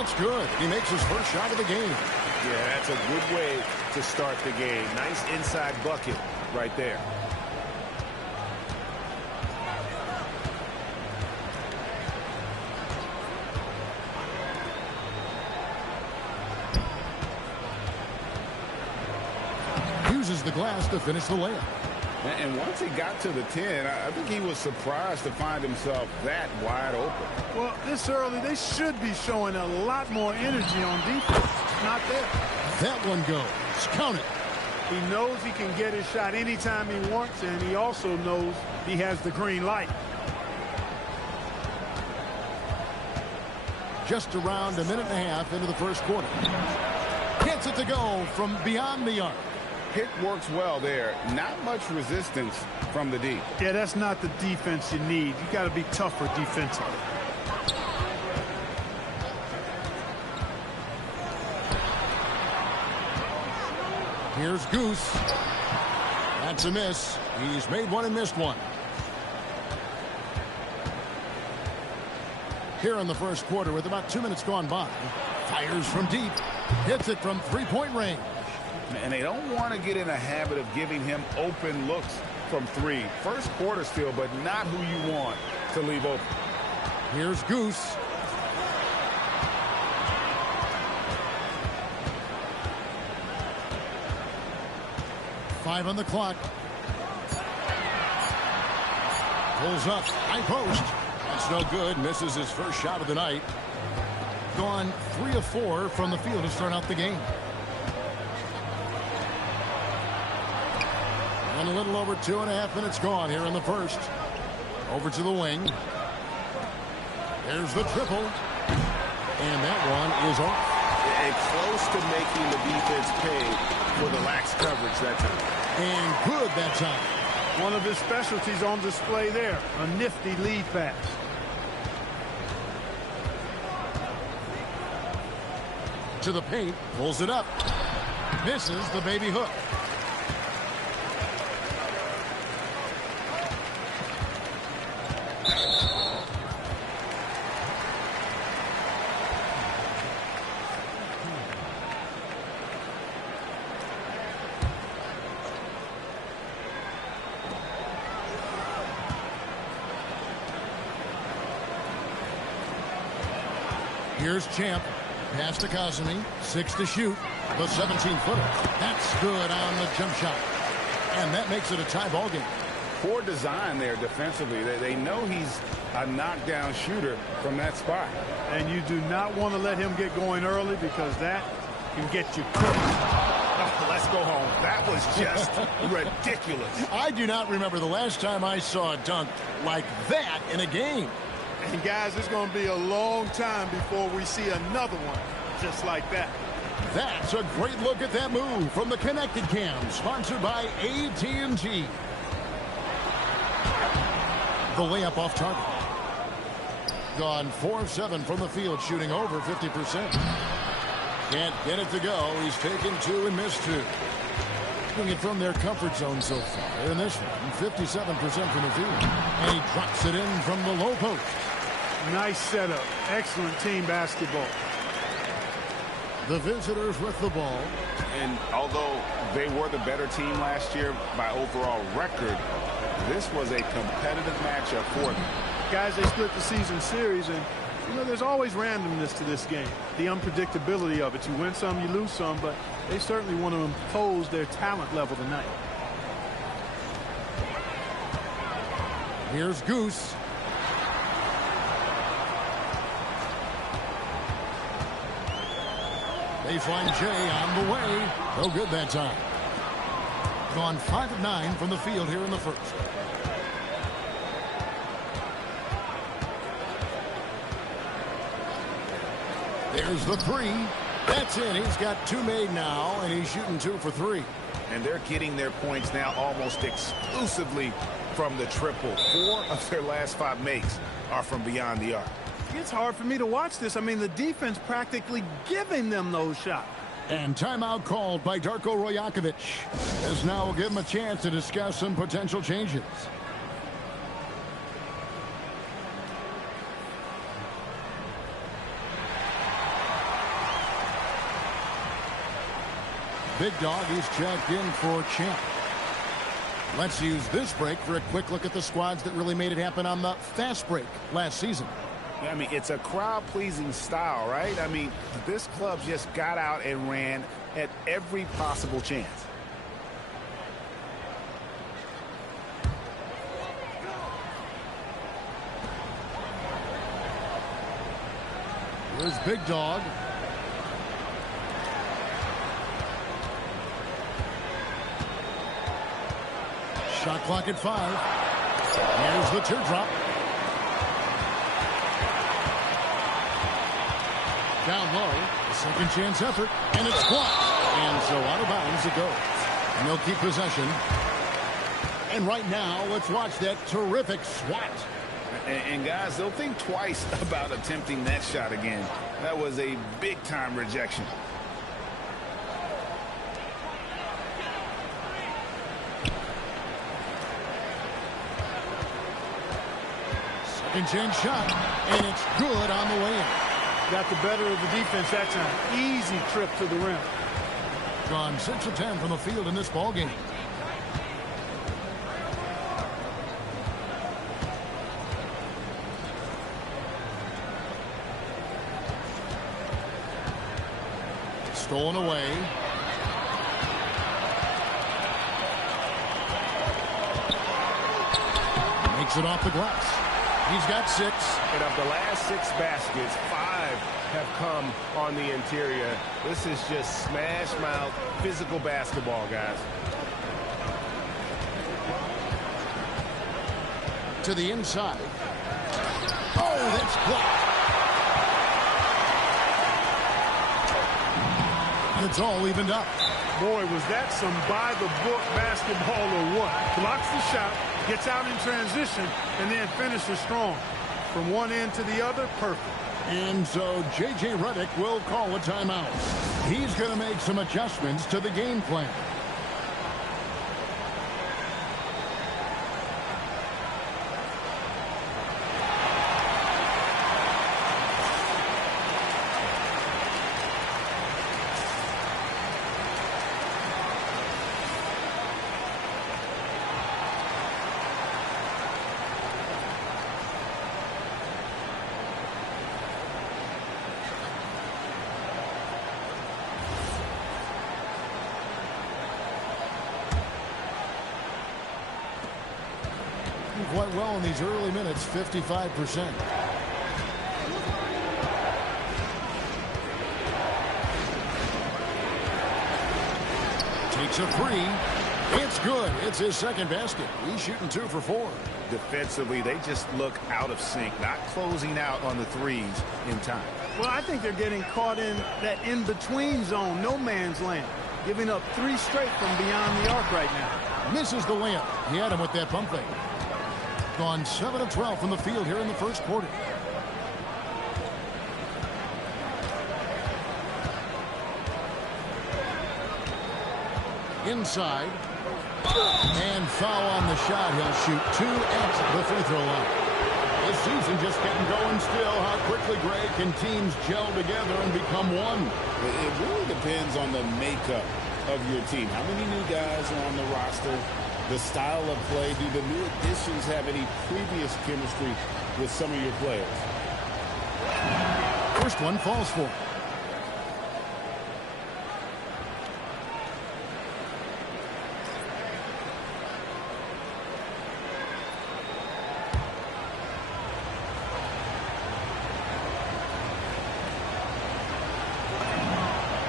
It's good. He makes his first shot of the game. Yeah, that's a good way to start the game. Nice inside bucket right there. Uses the glass to finish the layup. And once he got to the 10, I think he was surprised to find himself that wide open. Well, this early, they should be showing a lot more energy on defense. Not there. That one goes. Count it. He knows he can get his shot anytime he wants, and he also knows he has the green light. Just around a minute and a half into the first quarter. Gets it to go from beyond the arc. Pick works well there. Not much resistance from the D. Yeah, that's not the defense you need. You got to be tougher defensively. Here's Goose. That's a miss. He's made one and missed one. Here in the first quarter with about 2 minutes gone by. Fires from deep. Hits it from three-point range. And they don't want to get in a habit of giving him open looks from three. First quarter still, but not who you want to leave open. Here's Goose. Five on the clock. Pulls up. High post. That's no good. Misses his first shot of the night. Gone 3 of 4 from the field to start out the game. And a little over 2.5 minutes gone here in the first. Over to the wing. There's the triple. And that one is off. And close to making the defense pay for the lax coverage that time. And good that time. One of his specialties on display there. A nifty lead pass. To the paint. Pulls it up. Misses the baby hook. Here's Champ. Pass to Kazumi. 6 to shoot. The 17-footer. That's good on the jump shot. And that makes it a tie ball game. Poor design there defensively. They know he's a knockdown shooter from that spot. And you do not want to let him get going early because that can get you cooked. Oh, let's go home. That was just ridiculous. I do not remember the last time I saw a dunk like that in a game. And guys, it's going to be a long time before we see another one just like that. That's a great look at that move from the Connected Cam, sponsored by AT&T. The layup off target. Gone 4 of 7 from the field, shooting over 50%. Can't get it to go. He's taken 2 and missed 2. Doing it from their comfort zone so far. In this one, 57% from the field. And he drops it in from the low post. Nice setup. Excellent team basketball. The visitors with the ball. And although they were the better team last year by overall record, this was a competitive matchup for them. Guys, they split the season series, and you know there's always randomness to this game. The unpredictability of it. You win some, you lose some, but they certainly want to impose their talent level tonight. Here's Goose. Baseline J on the way. No good that time. Gone 5 of 9 from the field here in the first. There's the 3. That's in. He's got 2 made now, and he's shooting 2 for 3. And they're getting their points now almost exclusively from the triple. 4 of their last 5 makes are from beyond the arc. It's hard for me to watch this. I mean, the defense practically giving them those shots. And timeout called by Darko Rojakovic. As now we'll give him a chance to discuss some potential changes. Big Dog is checked in for Champ. Let's use this break for a quick look at the squads that really made it happen on the fast break last season. I mean, it's a crowd-pleasing style, right? I mean, this club just got out and ran at every possible chance. Here's Big Dog. Shot clock at 5. Here's the teardrop. Down low, a second chance effort, and it's blocked. And so out of bounds it goes. And they'll keep possession. And right now, let's watch that terrific swat. And guys, they'll think twice about attempting that shot again. That was a big-time rejection. Second chance shot, and it's good on the way in. Got the better of the defense that time. Easy trip to the rim. Gone 6 of 10 from the field in this ball game. Stolen away. Makes it off the glass. He's got 6. And of the last 6 baskets, 5 have come on the interior. This is just smash mouth physical basketball, guys. To the inside. Oh, that's blocked. And it's all evened up. Boy, was that some by-the-book basketball or what? Blocks the shot, gets out in transition, and then finishes strong. From one end to the other, perfect. And so J.J. Redick will call a timeout. He's going to make some adjustments to the game plan. Quite well in these early minutes, 55%. Takes a 3. It's good. It's his second basket. He's shooting 2 for 4. Defensively, they just look out of sync, not closing out on the threes in time. Well, I think they're getting caught in that in-between zone, no man's land, giving up 3 straight from beyond the arc right now. Misses the layup. He had him with that pump fake. Gone 7 of 12 from the field here in the first quarter. Inside. And foul on the shot. He'll shoot 2 at the free throw line. This season just getting going still. How quickly, Greg, can teams gel together and become one? It really depends on the makeup of your team. How many new guys are on the roster? The style of play. Do the new additions have any previous chemistry with some of your players? First one falls for him.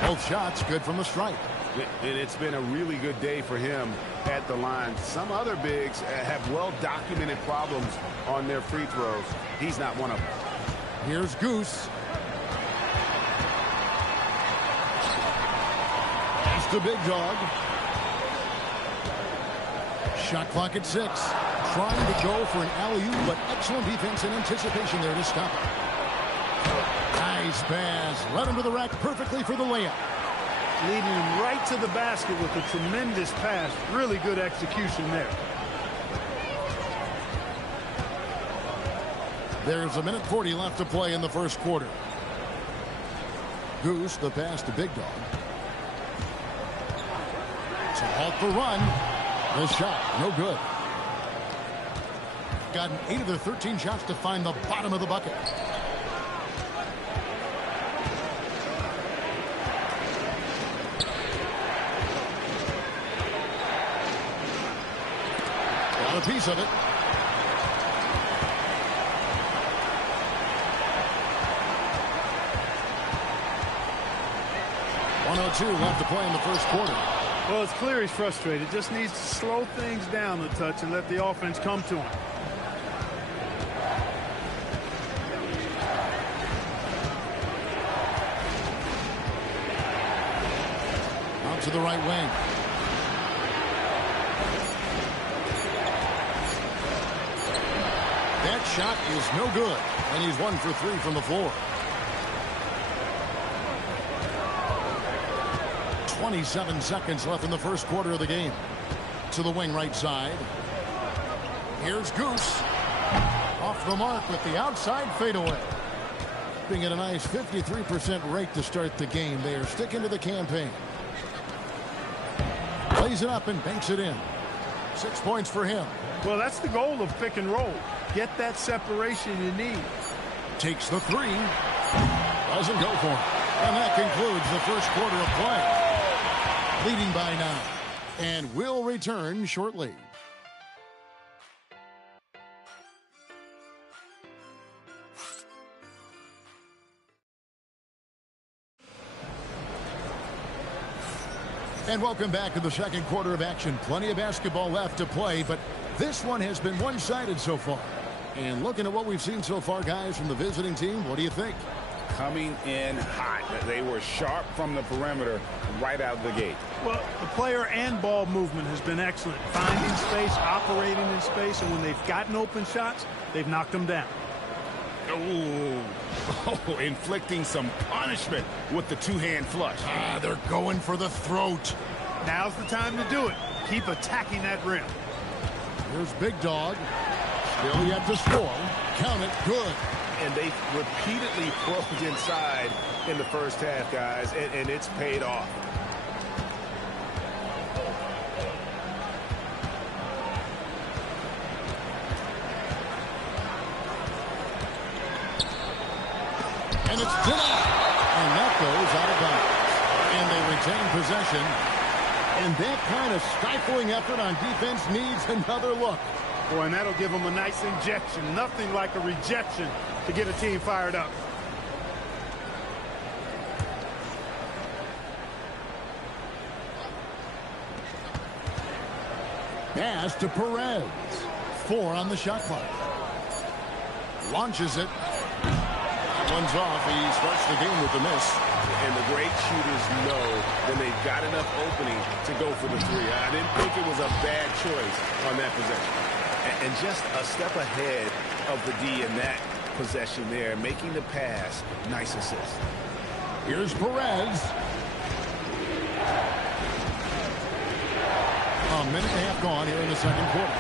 Both shots good from the stripe. It's been a really good day for him at the line. Some other bigs have well-documented problems on their free throws. He's not one of them. Here's Goose. He's the big dog. Shot clock at 6. Trying to go for an alley-oop, but excellent defense and anticipation there to stop it. Nice pass. Led him to the rack perfectly for the layup. Leading him right to the basket with a tremendous pass. Really good execution there. There's a minute 40 left to play in the first quarter. Goose, the pass to Big Dog. To halt the run. The shot, no good. Gotten 8 of their 13 shots to find the bottom of the bucket. Got a piece of it. .02 left to play in the first quarter. Well, it's clear he's frustrated. Just needs to slow things down a touch and let the offense come to him. Out to the right wing. That shot is no good, and he's 1 for 3 from the floor. 27 seconds left in the first quarter of the game. To the wing right side. Here's Goose. Off the mark with the outside fadeaway. Being at a nice 53% rate to start the game. They are sticking to the campaign. Plays it up and banks it in. 6 points for him. Well, that's the goal of pick and roll. Get that separation you need. Takes the three. Doesn't go for it. And that concludes the first quarter of play. Leading by 9. And will return shortly. And welcome back to the second quarter of action. Plenty of basketball left to play, but this one has been one-sided so far. And looking at what we've seen so far, guys, from the visiting team, what do you think? Coming in hot. They were sharp from the perimeter right out of the gate. Well, the player and ball movement has been excellent. Finding space, operating in space, and when they've gotten open shots, they've knocked them down. Oh, inflicting some punishment with the two-hand flush. They're going for the throat. Now's the time to do it. Keep attacking that rim. Here's Big Dog. Still yet to score. Count it. Good. And they repeatedly probed inside in the first half, guys, and it's paid off. And it's denied. And that goes out of bounds. And they retain possession. And that kind of stifling effort on defense needs another look. Boy, and that'll give them a nice injection. Nothing like a rejection to get a team fired up. Pass to Perez. 4 on the shot clock. Launches it. One's off. He starts the game with the miss. And the great shooters know when they've got enough opening to go for the three. I didn't think it was a bad choice on that possession. And just a step ahead of the D in that possession there, making the pass. Nice assist. Here's Perez. A minute and a half gone here in the second quarter.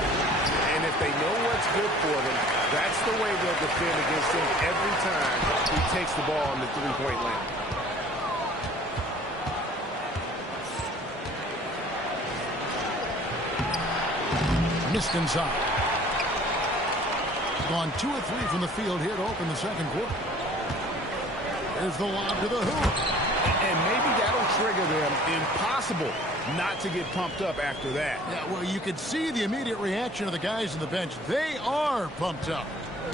And if they know what's good for them, that's the way they'll defend against him every time he takes the ball in the three-point line. Missed inside. Gone 2 or 3 from the field here to open the second quarter. There's the lob to the hoop. And maybe that'll trigger them. Impossible not to get pumped up after that. Yeah, well, you could see the immediate reaction of the guys on the bench. They are pumped up.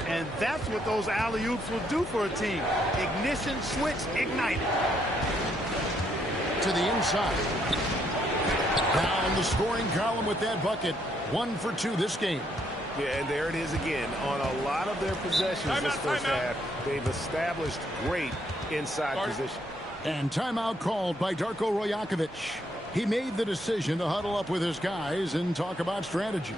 And that's what those alley-oops will do for a team. Ignition switch ignited. To the inside. Down the scoring column with that bucket. 1 for 2 this game. Yeah, and there it is again. On a lot of their possessions this first half, they've established great inside position. And timeout called by Darko Rojakovic. He made the decision to huddle up with his guys and talk about strategy.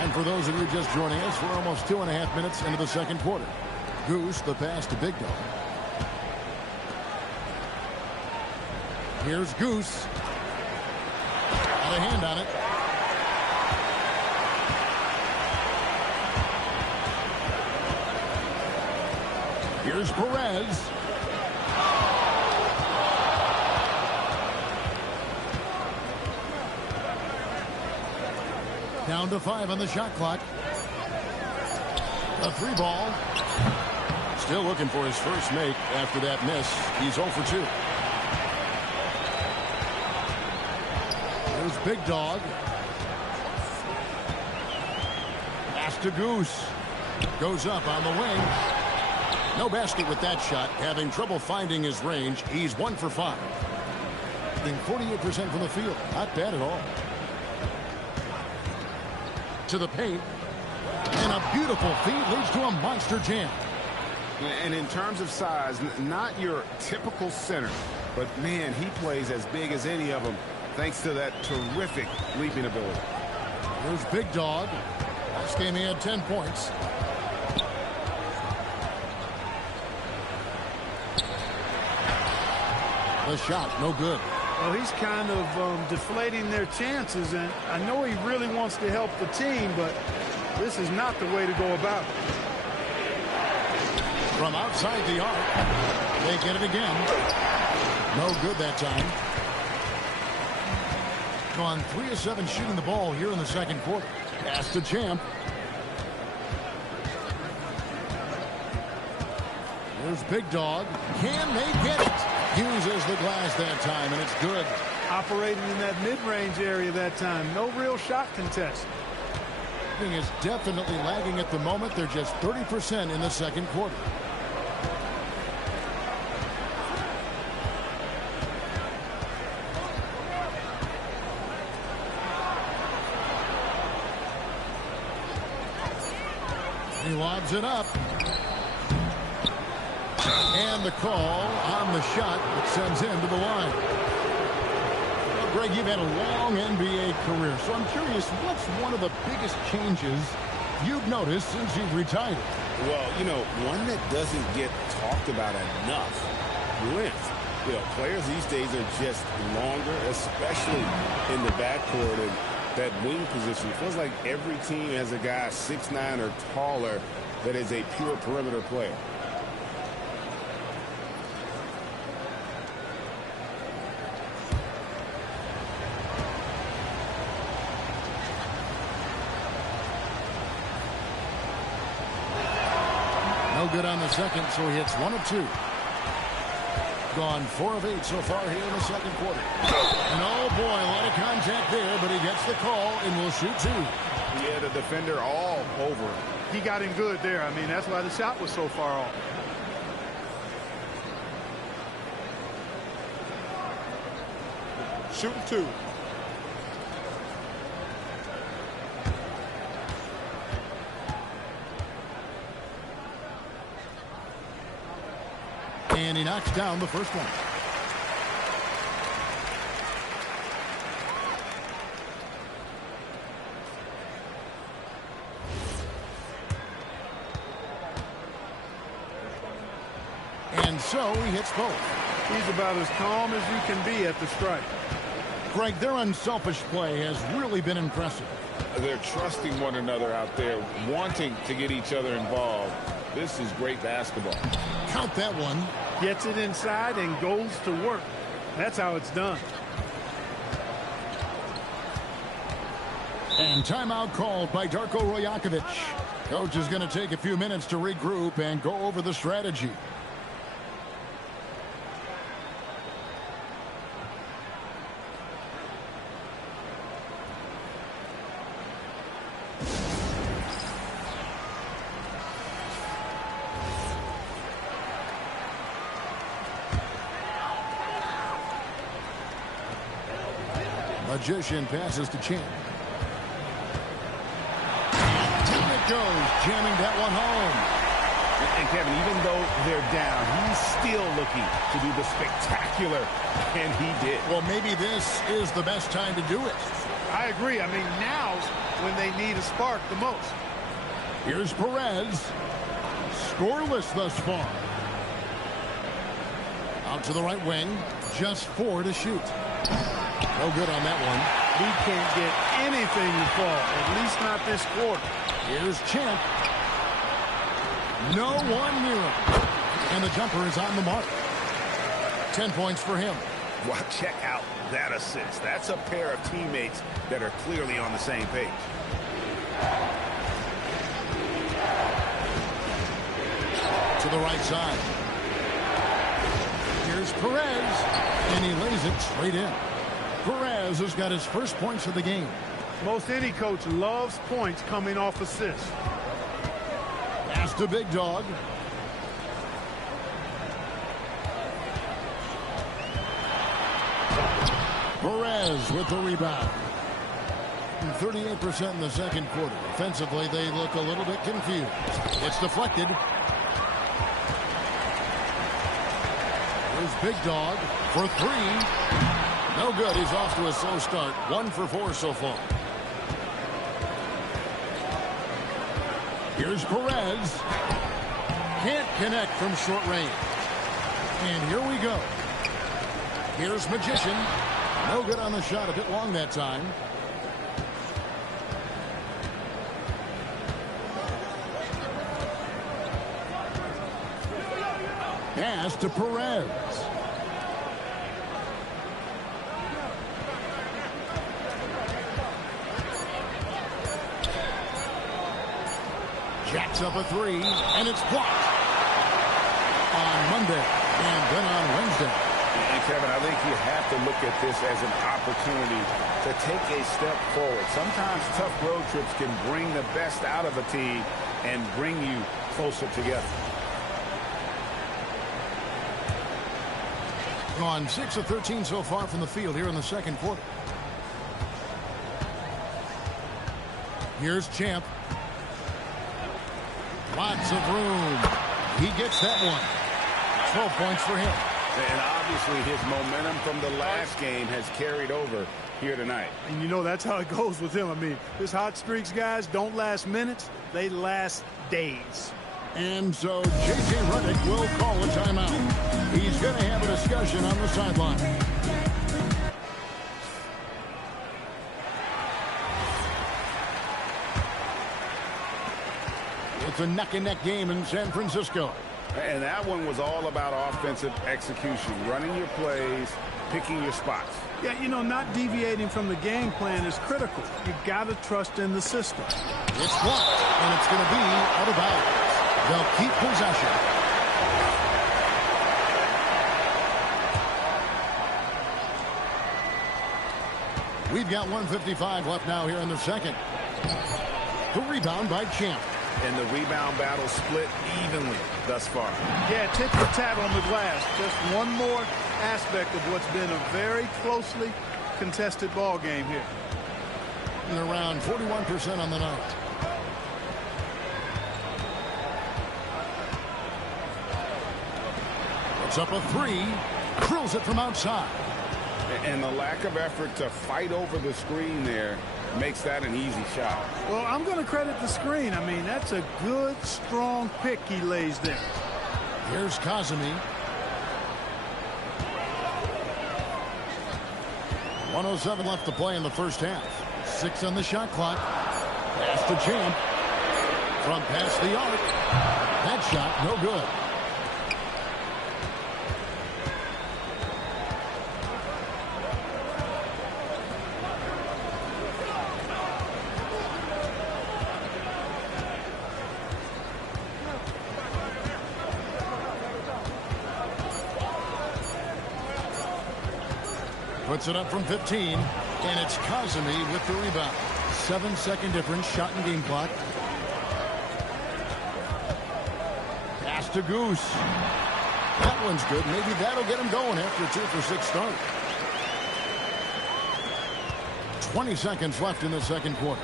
And for those of you just joining us, we're almost 2.5 minutes into the second quarter. Goose, the pass to Big Dog. Here's Goose. Got a hand on it. Here's Perez. Down to 5 on the shot clock. A 3 ball. Still looking for his first make after that miss. He's 0 for 2. There's Big Dog. Pass to Goose. Goes up on the wing. No basket with that shot. Having trouble finding his range. He's 1 for 5. Hitting 48% from the field. Not bad at all. To the paint. And a beautiful feed leads to a monster jam. And in terms of size, not your typical center, but man, he plays as big as any of them thanks to that terrific leaping ability. Here's Big Dog. Last game he had 10 points. The shot, no good. Well, he's kind of deflating their chances, and I know he really wants to help the team, but this is not the way to go about it. From outside the arc, they get it again. No good that time. Gone 3 of 7 shooting the ball here in the second quarter. Pass to Champ. Here's Big Dog. Can they get it? Uses the glass that time, and it's good. Operating in that mid-range area that time. No real shot contest. Shooting is definitely lagging at the moment. They're just 30% in the second quarter. He lobs it up. And the call on the shot that sends him to the line. Well, Greg, you've had a long NBA career, so I'm curious, what's one of the biggest changes you've noticed since you've retired? Well, you know, one that doesn't get talked about enough, length. You know, players these days are just longer, especially in the backcourt, and that wing position. It feels like every team has a guy 6'9" or taller that is a pure perimeter player. No good on the second, so he hits 1 of 2. Gone 4 of 8 so far here in the second quarter. And oh boy, a lot of contact there, but he gets the call and will shoot 2. He had a defender all over him. He got him good there. I mean, that's why the shot was so far off. Shooting 2. And he knocks down the first one. And so he hits both. He's about as calm as you can be at the strike. Greg, their unselfish play has really been impressive. They're trusting one another out there, wanting to get each other involved. This is great basketball. Count that one. Gets it inside and goes to work. That's how it's done. And timeout called by Darko Rajakovic. Coach is going to take a few minutes to regroup and go over the strategy. Magician passes to Champ. Down it goes, jamming that one home. And Kevin, even though they're down, he's still looking to do the spectacular, and he did. Well, maybe this is the best time to do it. I agree. I mean, now's when they need a spark the most. Here's Perez. Scoreless thus far. Out to the right wing. Just 4 to shoot. No good on that one. He can't get anything to fall, at least not this quarter. Here's Champ. No one near him. And the jumper is on the mark. 10 points for him. Well, check out that assist. That's a pair of teammates that are clearly on the same page. To the right side. Here's Perez. And he lays it straight in. Perez has got his first points of the game. Most any coach loves points coming off assists. Pass to Big Dog. Perez with the rebound. 38% in the second quarter. Offensively, they look a little bit confused. It's deflected. Here's Big Dog for three. No good. He's off to a slow start. 1 for 4 so far. Here's Perez. Can't connect from short range. And here we go. Here's Magician. No good on the shot. A bit long that time. Pass to Perez. Jacks up a three, and it's blocked on Monday and then on Wednesday. And Kevin, I think you have to look at this as an opportunity to take a step forward. Sometimes tough road trips can bring the best out of a team and bring you closer together. Gone 6 of 13 so far from the field here in the second quarter. Here's Champ. Lots of room. He gets that one. 12 points for him. And obviously his momentum from the last game has carried over here tonight. And you know that's how it goes with him. I mean, his hot streaks, guys, don't last minutes. They last days. And so J.J. Redick will call a timeout. He's going to have a discussion on the sideline. It's a neck-and-neck game in San Francisco. And that one was all about offensive execution, running your plays, picking your spots. Yeah, you know, not deviating from the game plan is critical. You got to trust in the system. It's blocked, and it's going to be out of bounds. They'll keep possession. We've got 1:55 left now here in the second. The rebound by Champ. And the rebound battle split evenly thus far. Yeah, tip for tat on the glass. Just one more aspect of what's been a very closely contested ball game here. And around 41% on the night. It's up a three. Drills it from outside. And the lack of effort to fight over the screen there makes that an easy shot. Well, I'm going to credit the screen. I mean, that's a good, strong pick he lays there. Here's Kazemi. 1:07 left to play in the first half. 6 on the shot clock. Pass to Champ. From past the arc. That shot, no good. Puts it up from 15, and it's Kazemi with the rebound. 7-second difference, shot and game clock. Pass to Goose. That one's good. Maybe that'll get him going after a 2-for-6 start. 20 seconds left in the second quarter.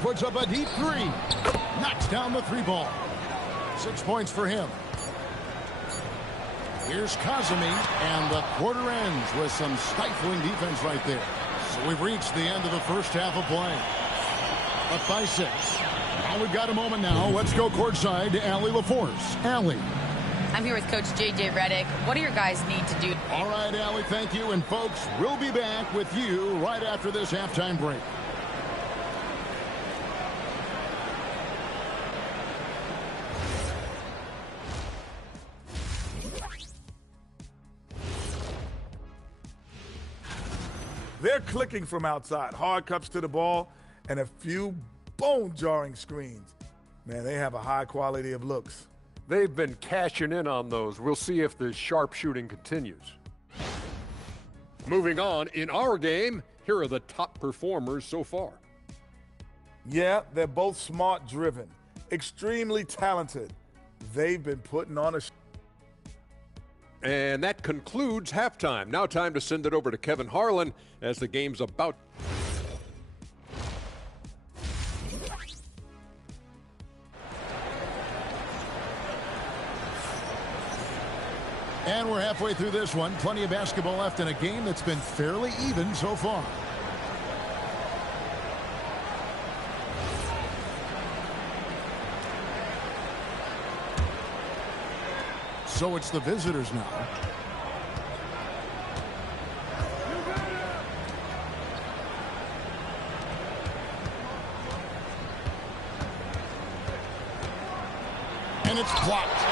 Puts up a deep three. Knocks down the three ball. 6 points for him. Here's Kazemi, and the quarter ends with some stifling defense right there. So we've reached the end of the first half of play. Up by 6. Now we've got a moment now. Let's go courtside to Allie LaForce. Allie. I'm here with Coach J.J. Redick. What do your guys need to do? All right, Allie, thank you. And folks, we'll be back with you right after this halftime break. They're clicking from outside. Hard cups to the ball and a few bone-jarring screens. Man, they have a high quality of looks. They've been cashing in on those. We'll see if the sharp shooting continues. Moving on, in our game, here are the top performers so far. Yeah, they're both smart-driven, extremely talented. They've been putting on a And that concludes halftime. Now time to send it over to Kevin Harlan as the game's about. And we're halfway through this one. Plenty of basketball left in a game that's been fairly even so far. So it's the visitors now. And it's blocked.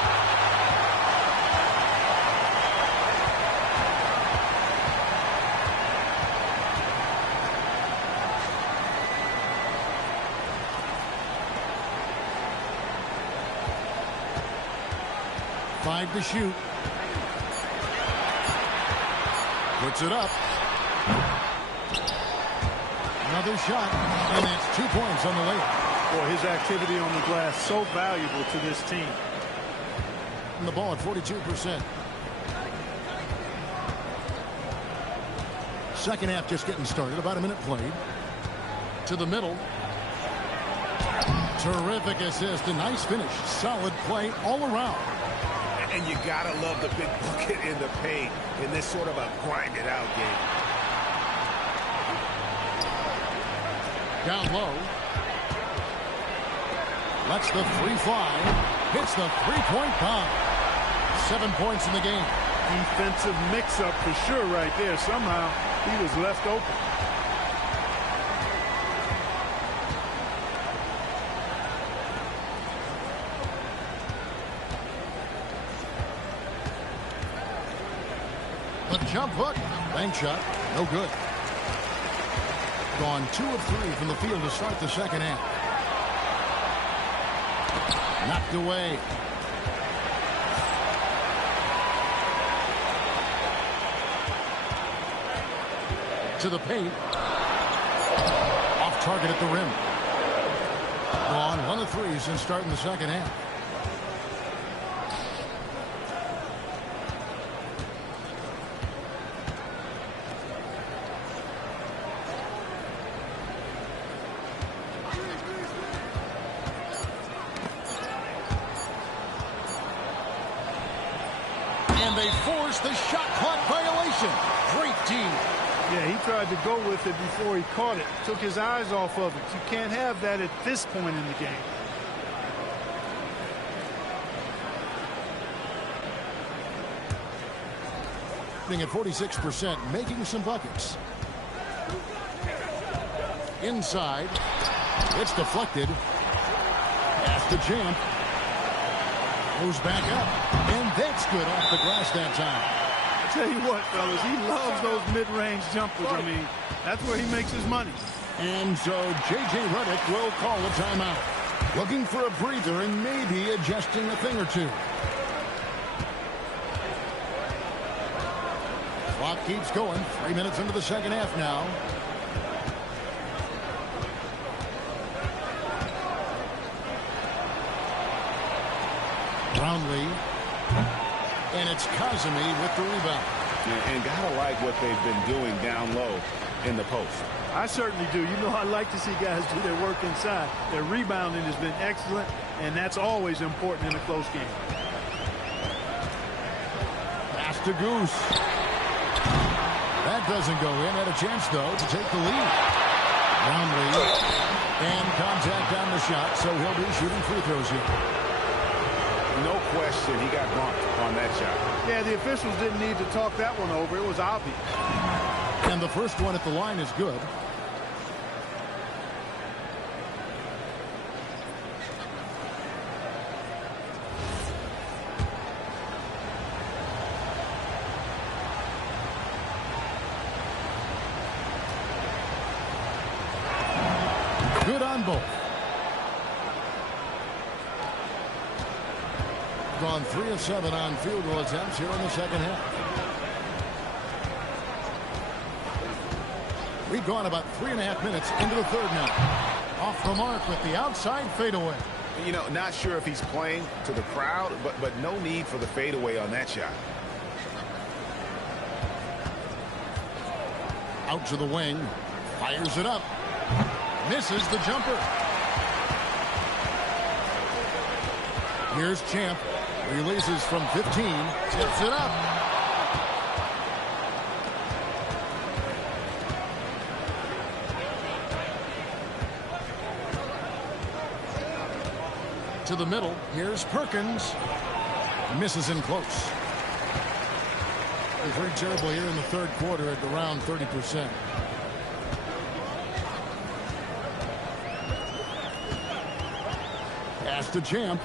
Five to shoot. Puts it up. Another shot, and that's 2 points on the layup. Boy, his activity on the glass so valuable to this team. And the ball at 42%. Second half just getting started. About a minute played. To the middle. Terrific assist. A nice finish. Solid play all around. And you gotta love the big bucket in the paint in this sort of a grinded out game. Down low. Lets the three fly. Hits the three-point bomb. 7 points in the game. Defensive mix-up for sure right there. Somehow he was left open. The jump hook. Bank shot. No good. Gone 2 of 3 from the field to start the second half. Knocked away. To the paint. Off target at the rim. Gone 1 of 3 since starting the second half. They forced the shot clock violation. Great team. Yeah, he tried to go with it before he caught it. Took his eyes off of it. You can't have that at this point in the game. Being at 46%, making some buckets. Inside. It's deflected. Pass to Champ. Goes back up, and that's good off the glass that time. I tell you what, fellas, he loves those mid-range jumpers. I mean, that's where he makes his money. And so J.J. Redick will call a timeout. Looking for a breather and maybe adjusting a thing or two. Clock keeps going. 3 minutes into the second half now. Brownlee, and it's Kazemi with the rebound. And gotta like what they've been doing down low in the post. I certainly do. You know, I like to see guys do their work inside. Their rebounding has been excellent, and that's always important in a close game. Pass to Goose. That doesn't go in. Had a chance, though, to take the lead. Brownlee, and contact on the shot, so he'll be shooting free throws here. No question, he got bumped on that shot. Yeah, the officials didn't need to talk that one over. It was obvious. And the first one at the line is good. Good on both. Gone 3 of 7 on field goal attempts here in the second half. We've gone about 3.5 minutes into the third now. Off the mark with the outside fadeaway. You know, not sure if he's playing to the crowd, but no need for the fadeaway on that shot. Out to the wing. Fires it up. Misses the jumper. Here's Champ. Releases from 15. Tips it up. To the middle. Here's Perkins. Misses in close. They're very terrible here in the third quarter at around 30%. Pass to Champ.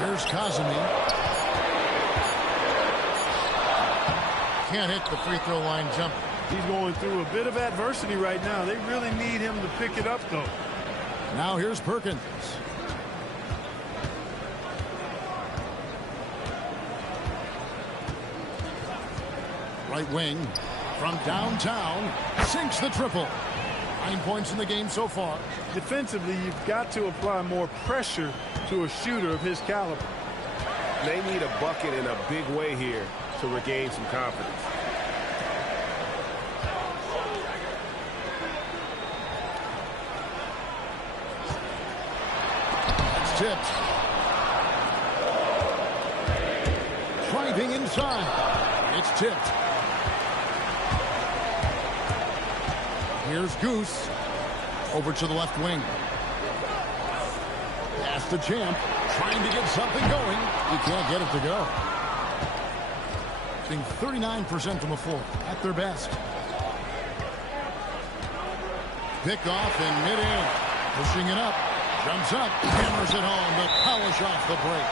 Here's Kazumi. Can't hit the free throw line jumper. He's going through a bit of adversity right now. They really need him to pick it up, though. Now here's Perkins. Right wing from downtown. Sinks the triple. 9 points in the game so far. Defensively, you've got to apply more pressure to a shooter of his caliber. They need a bucket in a big way here to regain some confidence. It's tipped. Driving inside. It's tipped. Here's Goose. Over to the left wing. Pass to Champ. Trying to get something going. He can't get it to go. Shooting 39% from the floor. At their best. Pick off in mid-air. Pushing it up. Jumps up. Hammers it home to polish off the break.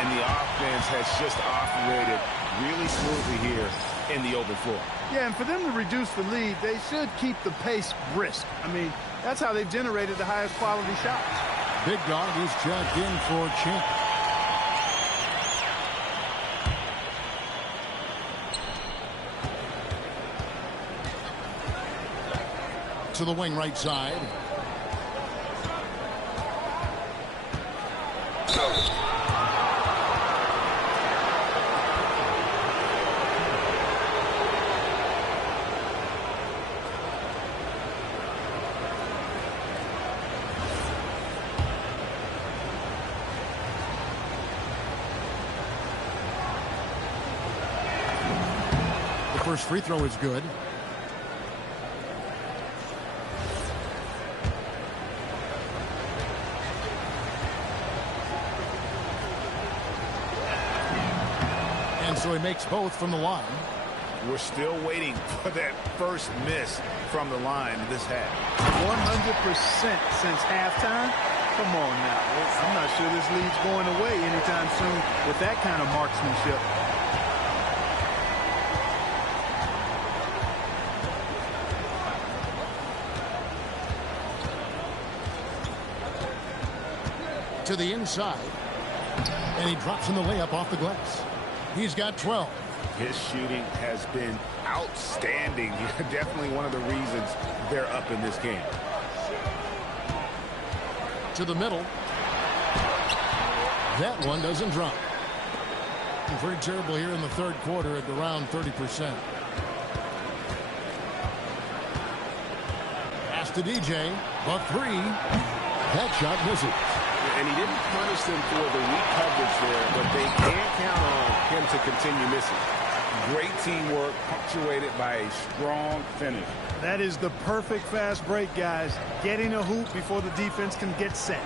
And the offense has just operated really smoothly here in the open floor. Yeah, and for them to reduce the lead, they should keep the pace brisk. I mean, that's how they've generated the highest quality shots. Big Dog is checked in for Champ. To the wing right side. First free throw is good. And so he makes both from the line. We're still waiting for that first miss from the line this half. 100% since halftime. Come on now. I'm not sure this lead's going away anytime soon with that kind of marksmanship. To the inside. And he drops in the layup off the glass. He's got 12. His shooting has been outstanding. Definitely one of the reasons they're up in this game. To the middle. That one doesn't drop. Very terrible here in the third quarter at around 30%. Pass to DJ. A three. That shot misses. And he didn't punish them for the weak coverage there, but they can't count on him to continue missing. Great teamwork, punctuated by a strong finish. That is the perfect fast break, guys. Getting a hoop before the defense can get set.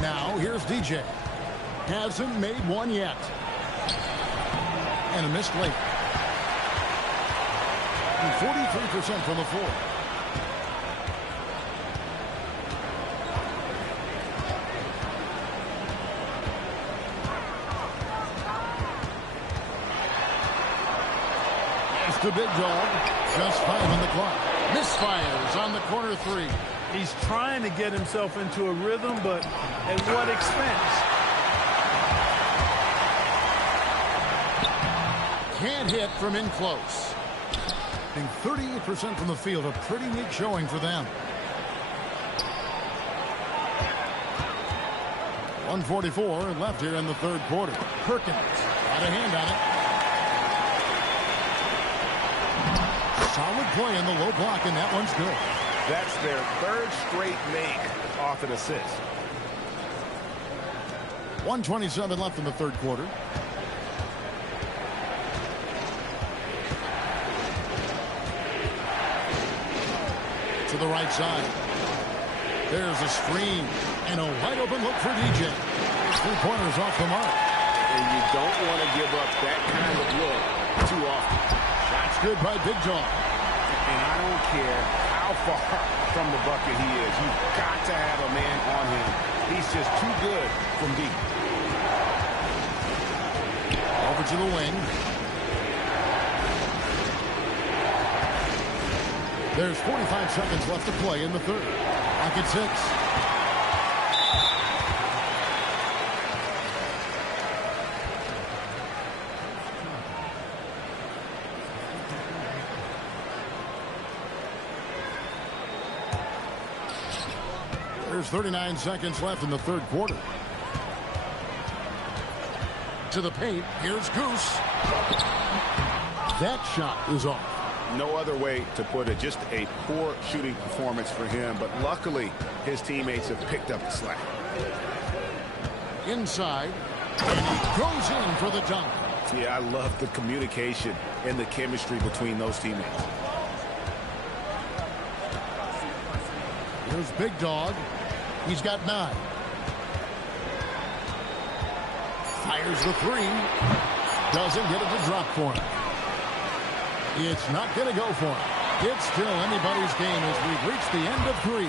Now, here's DJ. Hasn't made one yet. And a missed late. 43% from the floor. To Big Dog. Just 5 on the clock. Misfires on the corner three. He's trying to get himself into a rhythm, but at what expense? Can't hit from in close. And 38% from the field. A pretty neat showing for them. 1:44 left here in the third quarter. Perkins got a hand on it. Solid play in the low block, and that one's good. That's their third straight make off an assist. 1:27 left in the third quarter. To the right side. There's a screen and a wide open look for DJ. Three-pointers off the mark. And you don't want to give up that kind of look too often. That's good by Big Dog. And I don't care how far from the bucket he is. You've got to have a man on him. He's just too good from deep. Over to the wing. There's 45 seconds left to play in the third. Back at 6. There's 39 seconds left in the third quarter. To the paint. Here's Goose. That shot is off. No other way to put it. Just a poor shooting performance for him. But luckily, his teammates have picked up the slack. Inside. And he goes in for the dunk. Yeah, I love the communication and the chemistry between those teammates. Here's Big Dog. He's got 9. Fires the 3. Doesn't get it to drop for him. It's not going to go for him. It's still anybody's game as we've reached the end of 3.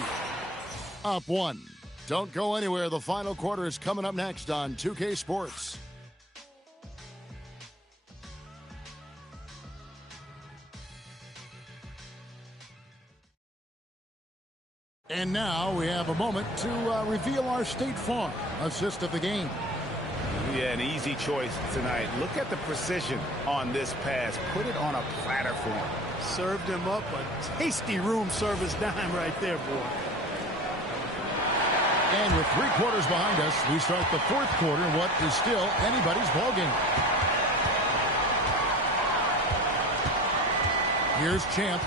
Up 1. Don't go anywhere. The final quarter is coming up next on 2K Sports. And now we have a moment to reveal our State Farm assist of the game. Yeah, an easy choice tonight. Look at the precision on this pass. Put it on a platter for him. Served him up a tasty room service dime right there, boy. And with 3 quarters behind us, we start the fourth quarter in what is still anybody's ballgame. Here's Champ.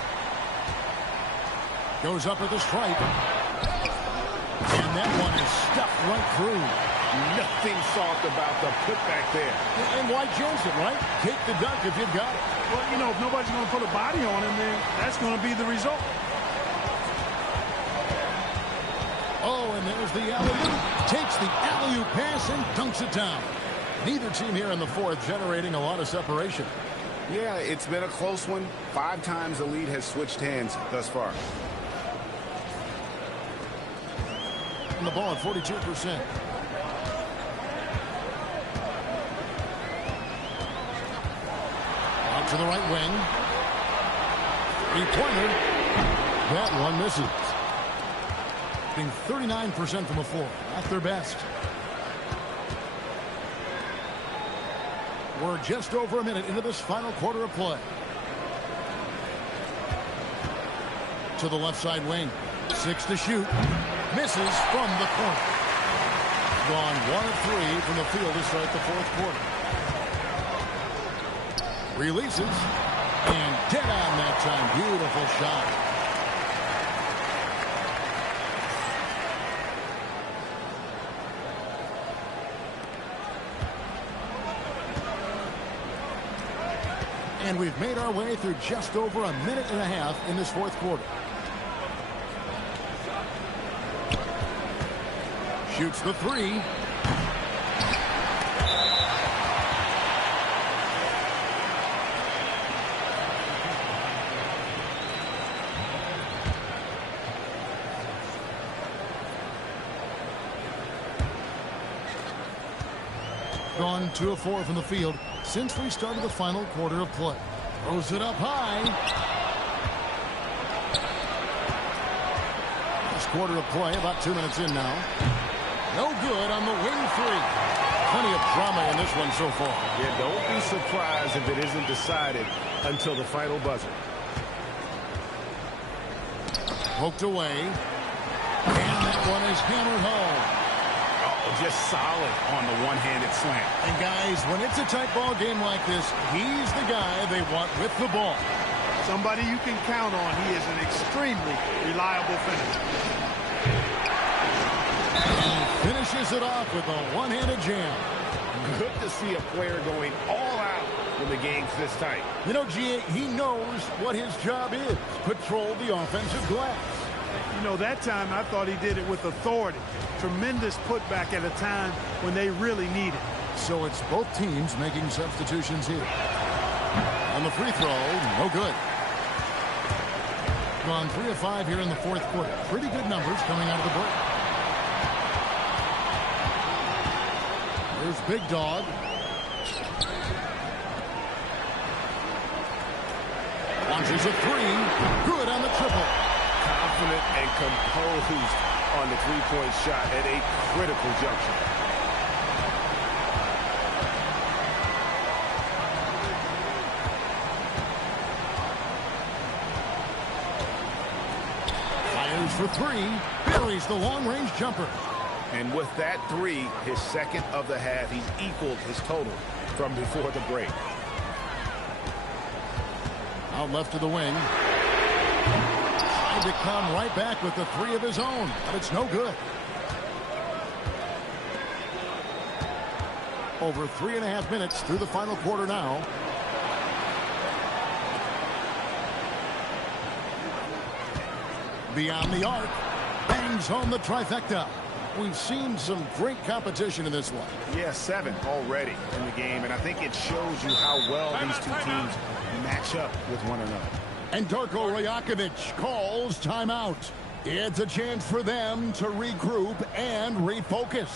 Goes up at the stripe. And that one is stuffed right through. Nothing soft about the putback there. And why chance it, right? Take the dunk if you've got it. Well, you know, if nobody's going to put a body on him, then that's going to be the result. Oh, and there's the alley-oop. Takes the alley-oop pass and dunks it down. Neither team here in the fourth generating a lot of separation. Yeah, it's been a close one. 5 times the lead has switched hands thus far. And the ball at 42%. Out to the right wing. 3-pointer. That one misses. Being 39% from the floor. Not their best. We're just over a minute into this final quarter of play. To the left side wing. 6 to shoot. Misses from the corner. Gone 1 of 3 from the field to start the fourth quarter. Releases. And dead on that time. Beautiful shot. And we've made our way through just over a minute and a half in this fourth quarter. Shoots the 3. Gone 2 of 4 from the field since we started the final quarter of play. Throws it up high. This quarter of play, about 2 minutes in now. No good on the wing 3. Plenty of drama in this one so far. Yeah, don't be surprised if it isn't decided until the final buzzer. Poked away. And that one is hammered home. Just solid on the one-handed slam. And guys, when it's a tight ball game like this, he's the guy they want with the ball. Somebody you can count on. He is an extremely reliable finisher. He finishes it off with a one-handed jam. Good to see a player going all out when the game's this tight. You know, G.A., he knows what his job is. Patrol the offensive glass. You know, that time I thought he did it with authority. Tremendous putback at a time when they really need it. So it's both teams making substitutions here. On the free throw, no good. Gone 3 of 5 here in the fourth quarter. Pretty good numbers coming out of the break. Here's Big Dog. Launches a three. Good on the triple. Confident and composed on the three-point shot at a critical juncture. Fires for three. Buries the long-range jumper. And with that three, his second of the half, he's equaled his total from before the break. Out left to the wing. Trying to come right back with the three of his own, but it's no good. Over 3.5 minutes through the final quarter now. Beyond the arc. Bangs home the trifecta. We've seen some great competition in this one. Yeah, 7 already in the game, and I think it shows you how well these two teams match up with one another. And Darko Rajakovic calls timeout. It's a chance for them to regroup and refocus.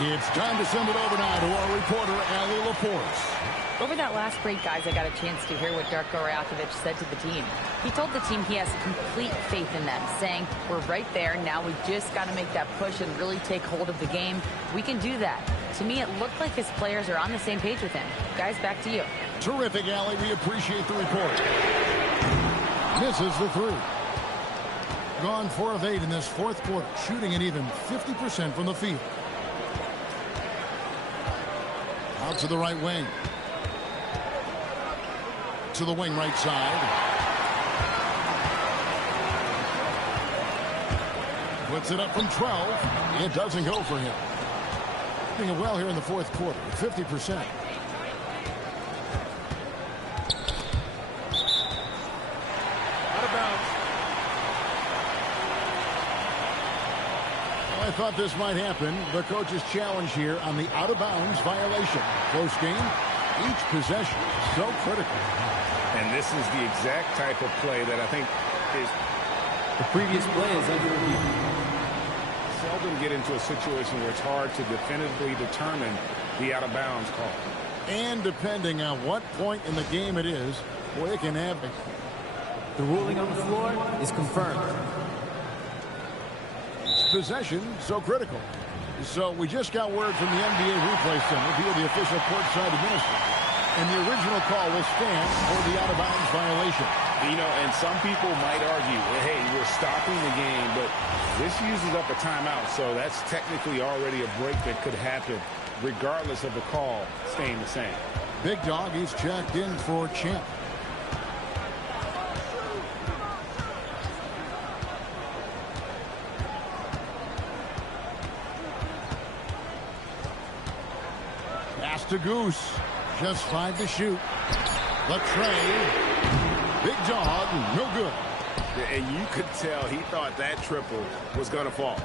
It's time to send it over now to our reporter, Allie LaForce. Over that last break, guys, I got a chance to hear what Darko Rajakovic said to the team. He told the team he has complete faith in them, saying, we're right there. Now we just got to make that push and really take hold of the game. We can do that. To me, it looked like his players are on the same page with him. Guys, back to you. Terrific, Allie. We appreciate the report. Misses the three. Gone 4 of 8 in this fourth quarter, shooting an even 50% from the field. Out to the right wing. To the wing right side. Puts it up from 12. It doesn't go for him. Doing it well here in the fourth quarter, 50%. Out of bounds. Well, I thought this might happen. The coach's challenge here on the out of bounds violation. Close game. Each possession so critical. And this is the exact type of play that I think is... The previous play is under review. Seldom get into a situation where it's hard to definitively determine the out-of-bounds call. And depending on what point in the game it is, boy, it can happen. The ruling on the floor is confirmed. Possession so critical. So we just got word from the NBA Replay Center via the official courtside administrator. And the original call will stand for the out-of-bounds violation. You know, and some people might argue, hey, we're stopping the game, but this uses up a timeout, so that's technically already a break that could happen, regardless of the call staying the same. Big Dog, he's checked in for Champ. Pass to Goose. Just 5 to shoot. Latrey. Big Dog, no good. And you could tell he thought that triple was going to fall.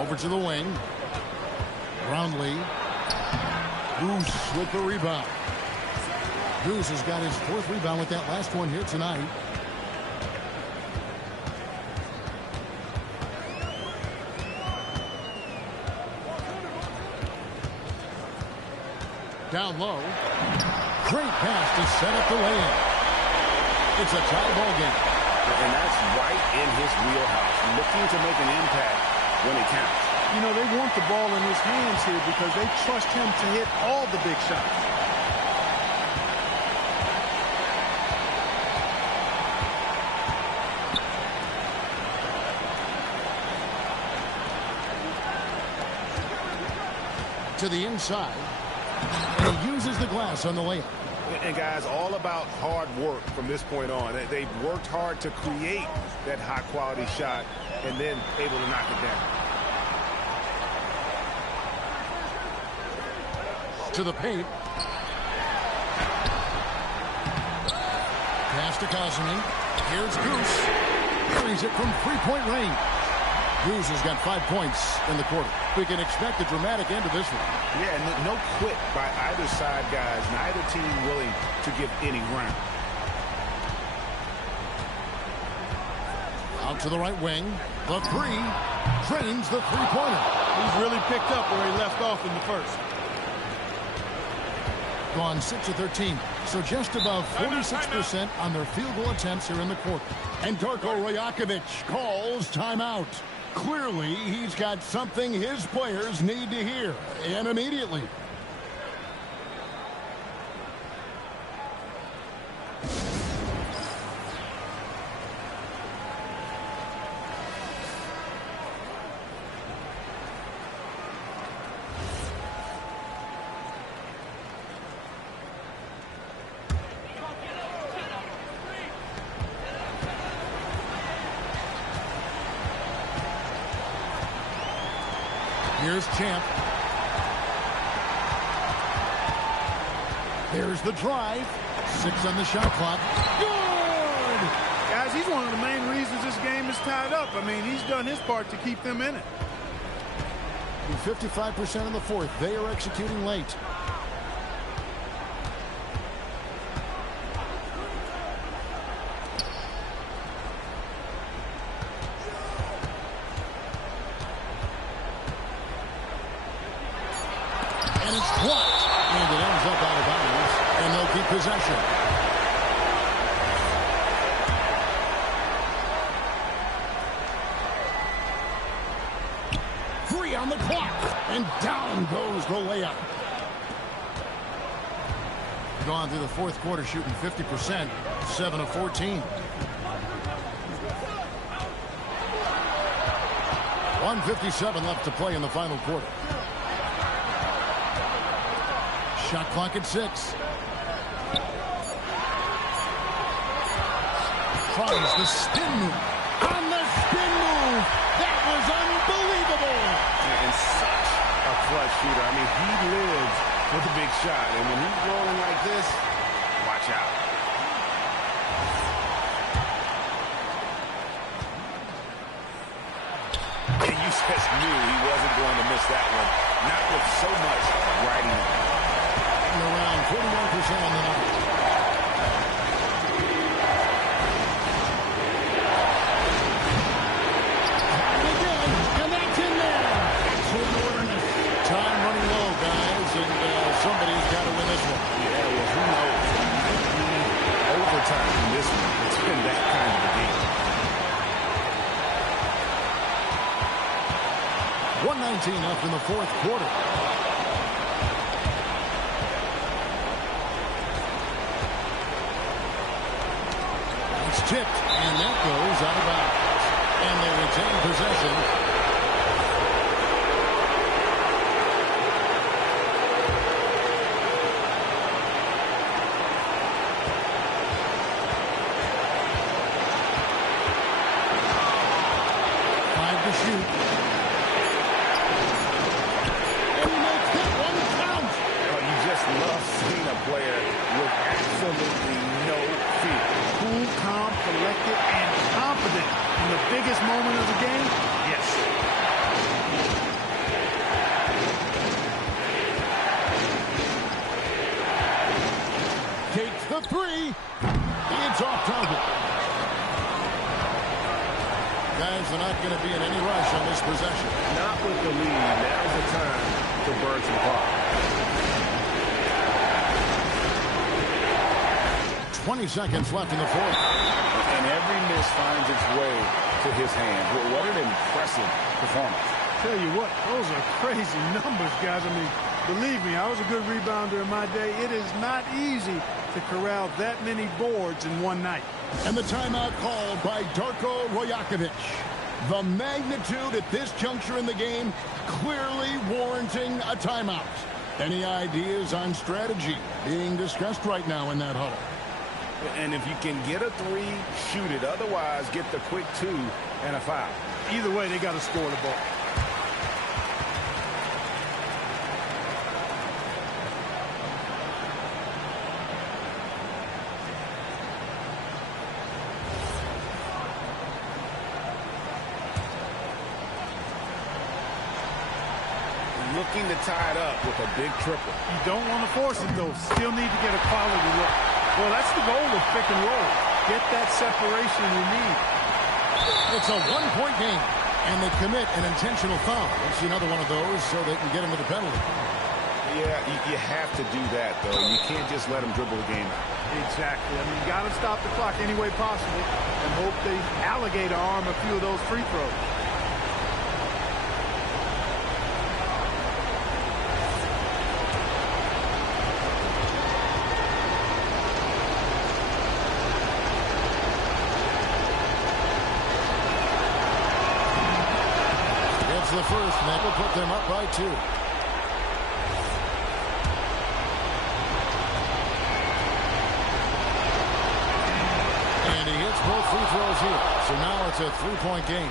Over to the wing. Brownlee. Goose with the rebound. Goose has got his 4th rebound with that last one here tonight. Down low. Great pass to set up the layup. It's a tie ball game. And that's right in his wheelhouse, looking to make an impact when it counts. You know, they want the ball in his hands here because they trust him to hit all the big shots. to the inside. And he uses the glass on the layup. And guys, all about hard work from this point on. They've worked hard to create that high-quality shot and then able to knock it down. To the paint. Pass to Kazumi. Here's Goose. Carries it from three-point range. Goose has got 5 points in the quarter. We can expect a dramatic end to this one. Yeah, and no quit by either side, guys. Neither team willing to give any ground. Out to the right wing. The three. Drains the three-pointer. He's really picked up where he left off in the first. Gone 6 of 13. So just above 46% on their field goal attempts here in the quarter. And Darko Rajakovic calls timeout. Clearly, he's got something his players need to hear, and immediately. Here's Champ. There's the drive. 6 on the shot clock. Good! Guys, he's one of the main reasons this game is tied up. I mean, he's done his part to keep them in it. 55% in the fourth. They are executing late. And it's blocked. And it ends up out of bounds. And they'll keep possession. Three on the clock. And down goes the layup. Gone through the fourth quarter shooting 50%. 7 of 14. 1:57 left to play in the final quarter. Shot clock at 6. Tries the spin move. On the spin move. That was unbelievable. And such a clutch shooter. I mean, he lives for the big shot. And when he's rolling like this, watch out. And you just knew he wasn't going to miss that one. Not with so much riding on. Around 41% on the night. And again, and that's in there. Time running low, guys, and somebody's got to win this one. Yeah, well, who knows? Overtime in this one. It's been that kind of a game. 1:19 left in the fourth quarter. It's tipped, and that goes out of bounds. And they retain possession. Five to shoot. And he makes that one count. Oh, you just love seeing a player with absolutely no fear. Cool, calm, collected, and confident in the biggest moment of the game? Yes. Takes the three. It's off target. Guys, they're not going to be in any rush on this possession. Not with the lead. Now's the time to burn some clock. 20 seconds left in the fourth. And every miss finds its way to his hand. What an impressive performance. Tell you what, those are crazy numbers, guys. I mean, believe me, I was a good rebounder in my day. It is not easy to corral that many boards in one night. And the timeout called by Darko Rajakovic. The magnitude at this juncture in the game clearly warranting a timeout. Any ideas on strategy being discussed right now in that huddle? And if you can get a 3, shoot it. Otherwise, get the quick 2 and a foul. Either way, they got to score the ball. Looking to tie it up with a big triple. You don't want to force it, though. Still need to get a quality look. Well, that's the goal of pick and roll. Get that separation you need. It's a one-point game, and they commit an intentional foul. Let's see another one of those so they can get into the penalty. Yeah, you have to do that, though. You can't just let them dribble the game out. Exactly. I mean, you got to stop the clock any way possible and hope they alligator arm a few of those free throws. The first, and that will put them up by 2. And he hits both free throws here. So now it's a 3-point game.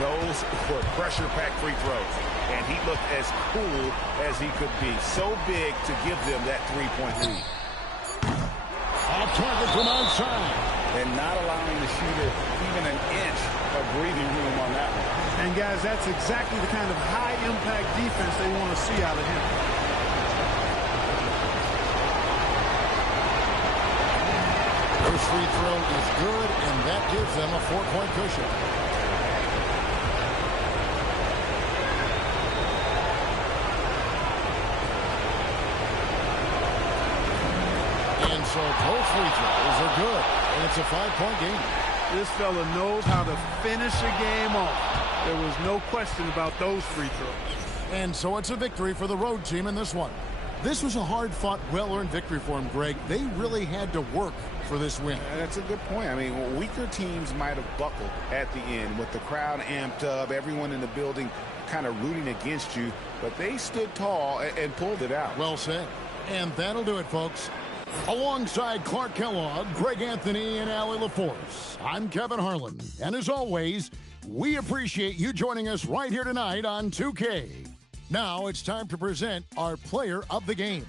Those were pressure-packed free throws. And he looked as cool as he could be. So big to give them that 3-point lead. Off target from outside. And not allowing the shooter even an inch of breathing room on that one. And, guys, that's exactly the kind of high-impact defense they want to see out of him. First free throw is good, and that gives them a 4-point cushion. And so both free throws are good, and it's a 5-point game. This fella knows how to finish a game off. There was no question about those free throws. And so it's a victory for the road team in this one. This was a hard-fought, well-earned victory for them, Greg. They really had to work for this win. That's a good point. I mean, weaker teams might have buckled at the end with the crowd amped up, everyone in the building kind of rooting against you, but they stood tall and pulled it out. Well said. And that'll do it, folks. Alongside Clark Kellogg, Greg Anthony, and Allie LaForce, I'm Kevin Harlan. And as always, we appreciate you joining us right here tonight on 2K. Now it's time to present our player of the game.